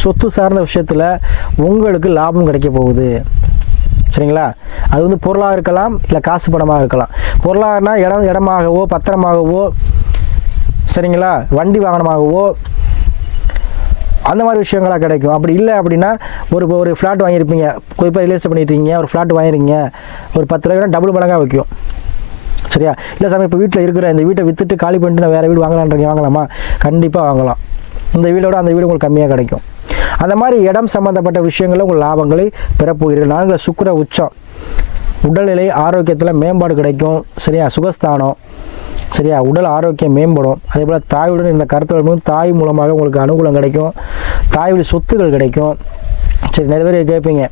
சொத்து சார்ந்த விஷயத்தில் உங்களுக்கு லாபம் கிடைக்க போகுது. சரிங்களா? அது வந்து பொருளாக இருக்கலாம், இல்லை காசு பணமாக இருக்கலாம். பொருளாகனா இடமாகவோ பத்திரமாகவோ, சரிங்களா, வண்டி வாகனமாகவோ, அந்த மாதிரி விஷயங்களாக கிடைக்கும். அப்படி இல்லை அப்படின்னா ஒரு ஃப்ளாட் வாங்கியிருப்பீங்க, குறிப்பாக ரியல் எஸ்டேட் பண்ணிட்டுருக்கீங்க, ஒரு ஃப்ளாட் வாங்கிருக்கீங்க, ஒரு 10 ரூபாய்க்கு டபுள் மடங்காக வைக்கும். சரியா? இல்லை சாமி இப்போ வீட்டில் இருக்கிற இந்த வீட்டை விற்றுட்டு காலி பண்ணிட்டு நான் வேறு வீடு வாங்கலான்றீங்க, வாங்கலாமா? கண்டிப்பாக வாங்கலாம். இந்த வீடோட அந்த வீடு உங்களுக்கு கம்மியாக கிடைக்கும். அந்த மாதிரி இடம் சம்மந்தப்பட்ட விஷயங்களில் உங்கள் லாபங்களை பெறப்போகிறீர்கள். 4 சுக்கிர உச்சம். உடல்நிலை ஆரோக்கியத்தில் மேம்பாடு கிடைக்கும். சரியா? சுகஸ்தானம். சரியா? உடல் ஆரோக்கியம் மேம்படும். அதே போல் தாயுடன் இந்த கருத்து தாய் மூலமாக உங்களுக்கு அனுகூலம் கிடைக்கும். தாய் வழி சொத்துக்கள் கிடைக்கும். சரி, நிறைய பேர் கேட்பீங்க,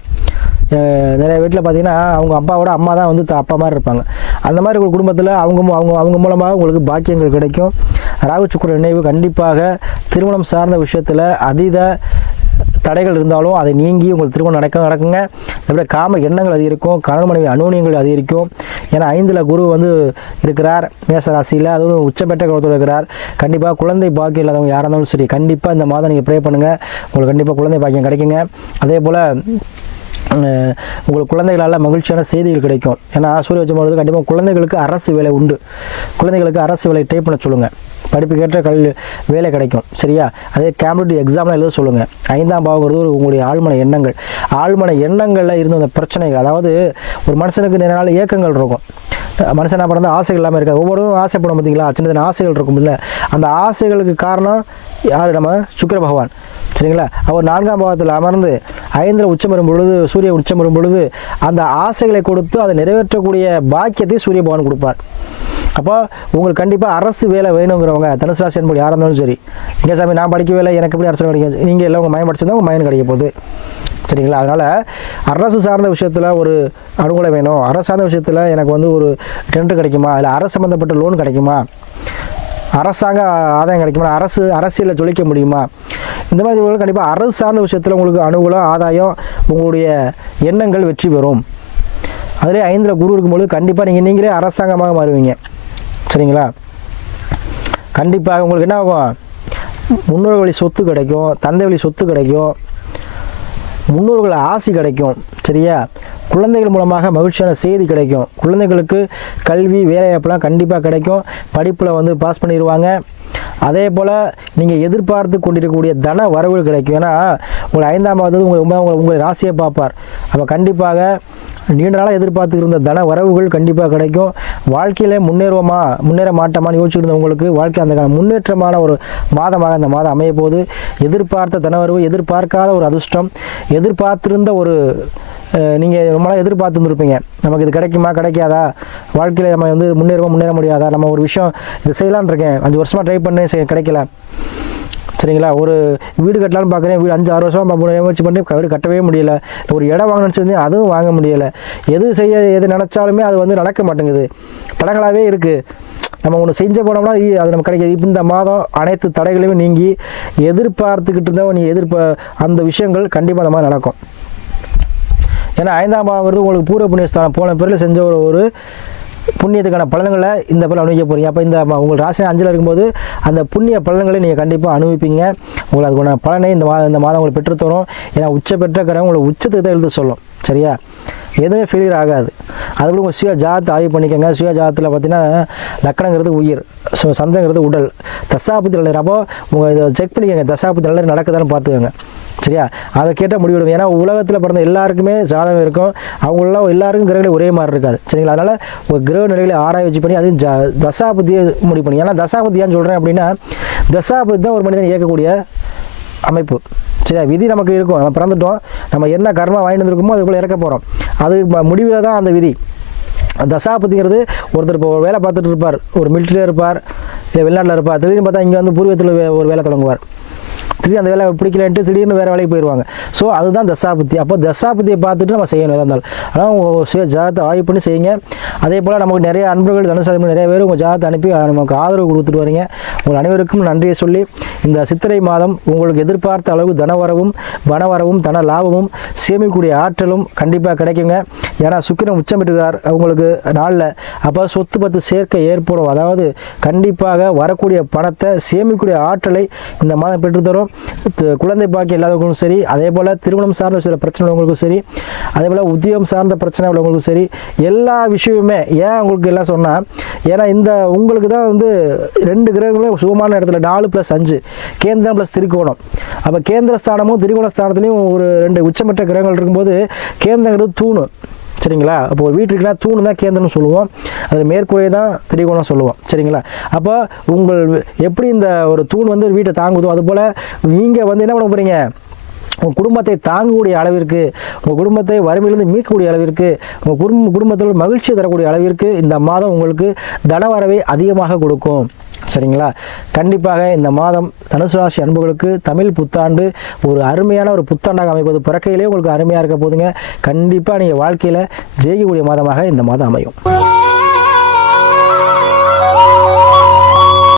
நிறைய வீட்டில் பார்த்தீங்கன்னா அவங்க அப்பாவோட அம்மா தான் வந்து அப்பா மாதிரி இருப்பாங்க. அந்த மாதிரி ஒரு குடும்பத்தில் அவங்க மூலமாக உங்களுக்கு பாக்கியங்கள் கிடைக்கும். ராகு சுக்கிர நினைவு கண்டிப்பாக திருமணம் சார்ந்த விஷயத்தில் அதீத தடைகள் இருந்தாலும் அதை நீங்கி உங்களுக்கு திருமணம் நடக்குங்க. அதேபோல் காம எண்ணங்கள் அதிகரிக்கும். கணவன் மனைவி அனுகூலங்கள் அதிகரிக்கும். ஏன்னா 5ல் குரு வந்து இருக்கிறார் மேச ராசியில், அதுவும் உச்சபெற்ற கிரகத்தோடு இருக்கிறார். கண்டிப்பாக குழந்தை பாக்கியம் இல்லாதவங்க யாராக இருந்தாலும் சரி, கண்டிப்பாக இந்த மாதம் நீங்கள் ப்ரே பண்ணுங்கள், உங்களுக்கு கண்டிப்பாக குழந்தை பாக்கியம் கிடைக்குங்க. அதே போல் உங்களுக்கு குழந்தைகளால் மகிழ்ச்சியான செய்திகள் கிடைக்கும். ஏன்னா சூரிய உச்சம் பொழுது கண்டிப்பாக குழந்தைகளுக்கு அரசு வேலை உண்டு. குழந்தைகளுக்கு அரசு வேலை டைப் பண்ண சொல்லுங்கள், படிப்புக்கேற்ற வேலை கிடைக்கும். சரியா? அதே காம்படிட்டிவ் எக்ஸாம்லாம் எழுத சொல்லுங்கள். 5ஆம் பாவங்கிறது உங்களுடைய ஆழ்மன எண்ணங்கள். ஆழ்மன எண்ணங்களில் இருந்த அந்த பிரச்சனைகள், அதாவது ஒரு மனுஷனுக்கு நிறைய நாள் ஏக்கங்கள் இருக்கும். மனுஷன் என்ன பண்ணால் ஆசைகள் இல்லாமல் இருக்காது. ஒவ்வொருவரும் ஆசைப்படும் பார்த்தீங்களா, சின்ன சின்ன ஆசைகள் இருக்கும். இல்லை, அந்த ஆசைகளுக்கு காரணம் யார்? நம்ம சுக்கிர பகவான். சரிங்களா? அவர் 4ஆம் பாவத்தில் அமர்ந்து 5ல் உச்சம் வரும் பொழுது, சூரிய உச்சம் வரும் பொழுது அந்த ஆசைகளை கொடுத்து அதை நிறைவேற்றக்கூடிய பாக்கியத்தை சூரிய பகவான் கொடுப்பார். அப்போ உங்களுக்கு கண்டிப்பாக அரசு வேலை வேணுங்கிறவங்க தனுசு ராசி என்பது யாராக இருந்தாலும் சரி, இங்கே சாமி நான் படிக்க வேலை, எனக்கு எப்படி அரசு கிடைக்கும்? நீங்கள் எல்லாம் உங்கள் மயம் படிச்சிருந்தா உங்கள் மயன் கிடைக்க போகுது. சரிங்களா? அதனால் அரசு சார்ந்த விஷயத்தில் ஒரு அனுகூலம் வேணும். அரசு சார்ந்த விஷயத்தில் எனக்கு வந்து ஒரு டெண்டர் கிடைக்குமா, இல்லை அரசு சம்மந்தப்பட்ட லோன் கிடைக்குமா, அரசாங்க ஆதாயம் கிடைக்குமா, அரசியலில் ஜொலிக்க முடியுமா, இந்த மாதிரி கண்டிப்பாக அரசு சார்ந்த விஷயத்தில் உங்களுக்கு அனுகூலம், ஆதாயம், உங்களுடைய எண்ணங்கள் வெற்றி பெறும். அதிலே 5ல் குரு இருக்கும்போது கண்டிப்பாக நீங்களே அரசாங்கமாக மாறுவீங்க. சரிங்களா? கண்டிப்பாக உங்களுக்கு என்ன ஆகும்? முன்னோர்கள் வழி சொத்து கிடைக்கும், தந்தை வழி சொத்து கிடைக்கும், முன்னோர்கள் ஆசி கிடைக்கும். சரியா? குழந்தைகள் மூலமாக மகிழ்ச்சியான செய்தி கிடைக்கும். குழந்தைகளுக்கு கல்வி வேலைவாய்ப்புலாம் கண்டிப்பாக கிடைக்கும். படிப்பில் வந்து பாஸ் பண்ணிடுவாங்க. அதே போல் நீங்கள் எதிர்பார்த்து கொண்டிருக்கக்கூடிய தன வரவுகள் கிடைக்கும். ஏன்னா உங்களை 5ஆம் பாவத்தில் உங்களை ராசியை பார்ப்பார். அப்போ கண்டிப்பாக நீண்ட நாளாக எதிர்பார்த்து இருந்த தன வரவுகள் கண்டிப்பாக கிடைக்கும். வாழ்க்கையில் முன்னேற மாட்டோமான்னு யோசிச்சுருந்த உங்களுக்கு வாழ்க்கை அந்த முன்னேற்றமான ஒரு மாதமாக இந்த மாதம் அமைய போது. எதிர்பார்த்த தனவரவு, எதிர்பார்க்காத ஒரு அதிர்ஷ்டம், எதிர்பார்த்திருந்த ஒரு நீங்கள் ரொம்ப நாள் எதிர்பார்த்துருப்பீங்க, நமக்கு இது கிடைக்குமா கிடைக்காதா, வாழ்க்கையில் நம்ம வந்து முன்னேற முடியாதா, நம்ம ஒரு விஷயம் இது செய்யலான்னு இருக்கேன், 5 வருஷமாக ட்ரை பண்ணேன் கிடைக்கல. சரிங்களா? ஒரு வீடு கட்டலான்னு பார்க்குறேன், வீடு 5-6 வருஷமாக முயற்சி பண்ணி வீடு கட்டவே முடியலை. ஒரு இடம் வாங்க நினச்சிருந்தேன், அதுவும் வாங்க முடியலை. எது நினச்சாலுமே அது வந்து நடக்க மாட்டேங்குது, தடங்களாகவே இருக்குது. நம்ம ஒன்று செஞ்ச போனோம்னா அது நம்ம கிடைக்காது. இப்போ இந்த மாதம் அனைத்து தடைகளையும் நீங்கி எதிர்பார்த்துக்கிட்டு இருந்தால் அந்த விஷயங்கள் கண்டிப்பாக அந்த மாதிரி நடக்கும். ஏன்னா 5ஆம் பாவங்கிறது உங்களுக்கு பூர்வ புண்ணியஸ்தானம். போன பிறகு செஞ்ச ஒரு புண்ணியத்துக்கான பலன்களை இந்த பிறகு அனுபவிக்க போகிறீங்க. அப்போ இந்த உங்கள் ராசி 5ல் இருக்கும்போது அந்த புண்ணிய பலன்களை நீங்கள் கண்டிப்பாக அனுபவிப்பீங்க. உங்களுக்கு அதுக்கான பலனை இந்த மாதம் உங்களுக்கு பெற்றுத்தரும். ஏன்னா உச்ச பெற்ற கிரகம் உங்களை உச்சத்துக்கு தான் எழுத சொல்லும். சரியா? எதுவுமே ஃபெயிலியர் ஆகாது. அதுபோல் உங்கள் சுய ஜாதத்தை ஆய்வு பண்ணிக்கோங்க. சுய ஜாதத்தில் பார்த்தீங்கன்னா லக்கணங்கிறது உயிர், ஸோ சந்தங்கிறது உடல், தசாபுத்தி நல்ல. அப்போ உங்கள் இதை செக் பண்ணிக்கோங்க, தசாபுத்தி நல்ல நடக்குதான்னு பார்த்துக்கோங்க. சரியா? அதை கேட்டால் முடிவெடுங்க. ஏன்னா உலகத்தில் பிறந்த எல்லாருக்குமே ஜாதகம் இருக்கும், அவங்களெலாம் எல்லாருக்கும் கிரகங்கள் ஒரே மாதிரி இருக்காது. சரிங்களா? அதனால் ஒரு கிரக நிலைகளை ஆராய்ச்சி பண்ணி அது தசாபதியை முடிவு பண்ணி. ஏன்னா தசாபதி ஏன்னு சொல்கிறேன் அப்படின்னா, தசாபதி தான் ஒரு மனிதன் இயக்கக்கூடிய அமைப்பு. சரியா? விதி நமக்கு இருக்கும், நம்ம பிறந்துட்டோம், நம்ம என்ன கர்மா வாங்கிட்டு வந்துருக்கோமோ அதுக்குள்ளே இறக்க போகிறோம். அது முடிவில் தான் அந்த விதி. தசாபதிங்கிறது ஒருத்தர் இப்போ வேலை பார்த்துட்டு இருப்பார், ஒரு மிலிட்ரியில் இருப்பார், இல்லை வெளிநாட்டில் இருப்பார், திடீர்னு பார்த்தா இங்கே வந்து பூர்வத்தில் ஒரு வேலை தொடங்குவார், திடீர்னு அந்த வேலை பிடிக்கலன்ட்டு திடீர்னு வேறு வேலைக்கு போயிடுவாங்க. ஸோ அதுதான் தசாபுத்தி. அப்போ தசாபுத்தியை பார்த்துட்டு நம்ம செய்யணும் எதாக இருந்தாலும். ஆனால் உங்கள் சுய ஜாதத்தை ஆய்வு பண்ணி செய்யுங்க. அதே போல் நமக்கு நிறைய அன்பர்கள் தனுசாதி நிறைய பேர் உங்கள் ஜாதத்தை அனுப்பி நமக்கு ஆதரவு கொடுத்துட்டு வரீங்க. உங்கள் அனைவருக்கும் நன்றியை சொல்லி, இந்த சித்திரை மாதம் உங்களுக்கு எதிர்பார்த்த அளவு தனவரவும் வனவரவும் தன லாபமும் சேமிக்கக்கூடிய ஆற்றலும் கண்டிப்பாக கிடைக்குங்க. ஏன்னா சுக்கிரன் உச்சம் பெற்றுகிறார் அவங்களுக்கு நாளில். அப்போ சொத்து பத்து சேர்க்கை ஏற்படும். அதாவது கண்டிப்பாக வரக்கூடிய பணத்தை சேமிக்கக்கூடிய ஆற்றலை இந்த மாதம் பெற்றுத்தரும். குழந்தை பாக்கியம் இல்லாதவங்களுக்கும் சரி, அதே போல் திருமணம் சார்ந்த சில பிரச்சனை உள்ளவங்களுக்கும் சரி, அதே போல் உத்தியோகம் சார்ந்த பிரச்சனை உள்ளவங்களுக்கும் சரி, எல்லா விஷயமுமே. ஏன் உங்களுக்கு எல்லாம் சொன்னால், ஏன்னா இந்த உங்களுக்கு தான் வந்து 2 கிரகங்களும் சுகமான இடத்துல 4+5 கேந்திரம் ப்ளஸ் திரிகோணம். அப்போ கேந்திர ஸ்தானமும் திரிகோண ஸ்தானத்துலேயும் ஒரு 2 உச்சமற்ற கிரகங்கள் இருக்கும்போது கேந்திரங்கிறது தூணு. சரிங்களா? அப்போ ஒரு வீட்டுக்குனா தூணு தான் கேந்திரம்னு சொல்லுவோம், அது மேற்கூரை தான் திரிகோணம் சொல்லுவோம். சரிங்களா? அப்போ உங்கள் எப்படி இந்த ஒரு தூண் வந்து ஒரு வீட்டை தாங்குதோ, அதுபோல் நீங்கள் வந்து என்ன பண்ண போகிறீங்க, உங்கள் குடும்பத்தை தாங்கக்கூடிய அளவிற்கு, உங்கள் குடும்பத்தை வறுமையிலிருந்து மீட்கக்கூடிய அளவிற்கு, உங்கள் குடும்பத்தில் மகிழ்ச்சியை தரக்கூடிய அளவிற்கு இந்த மாதம் உங்களுக்கு தனவரவை அதிகமாக கொடுக்கும். சரிங்களா? கண்டிப்பாக இந்த மாதம் தனுசு ராசி அன்புகளுக்கு தமிழ் புத்தாண்டு ஒரு அருமையான ஒரு புத்தாண்டாக அமைப்பது பிறக்கையிலே உங்களுக்கு அருமையாக இருக்க போதுங்க. கண்டிப்பாக நீங்கள் வாழ்க்கையில் ஜெயிக்கக்கூடிய மாதமாக இந்த மாதம் அமையும்.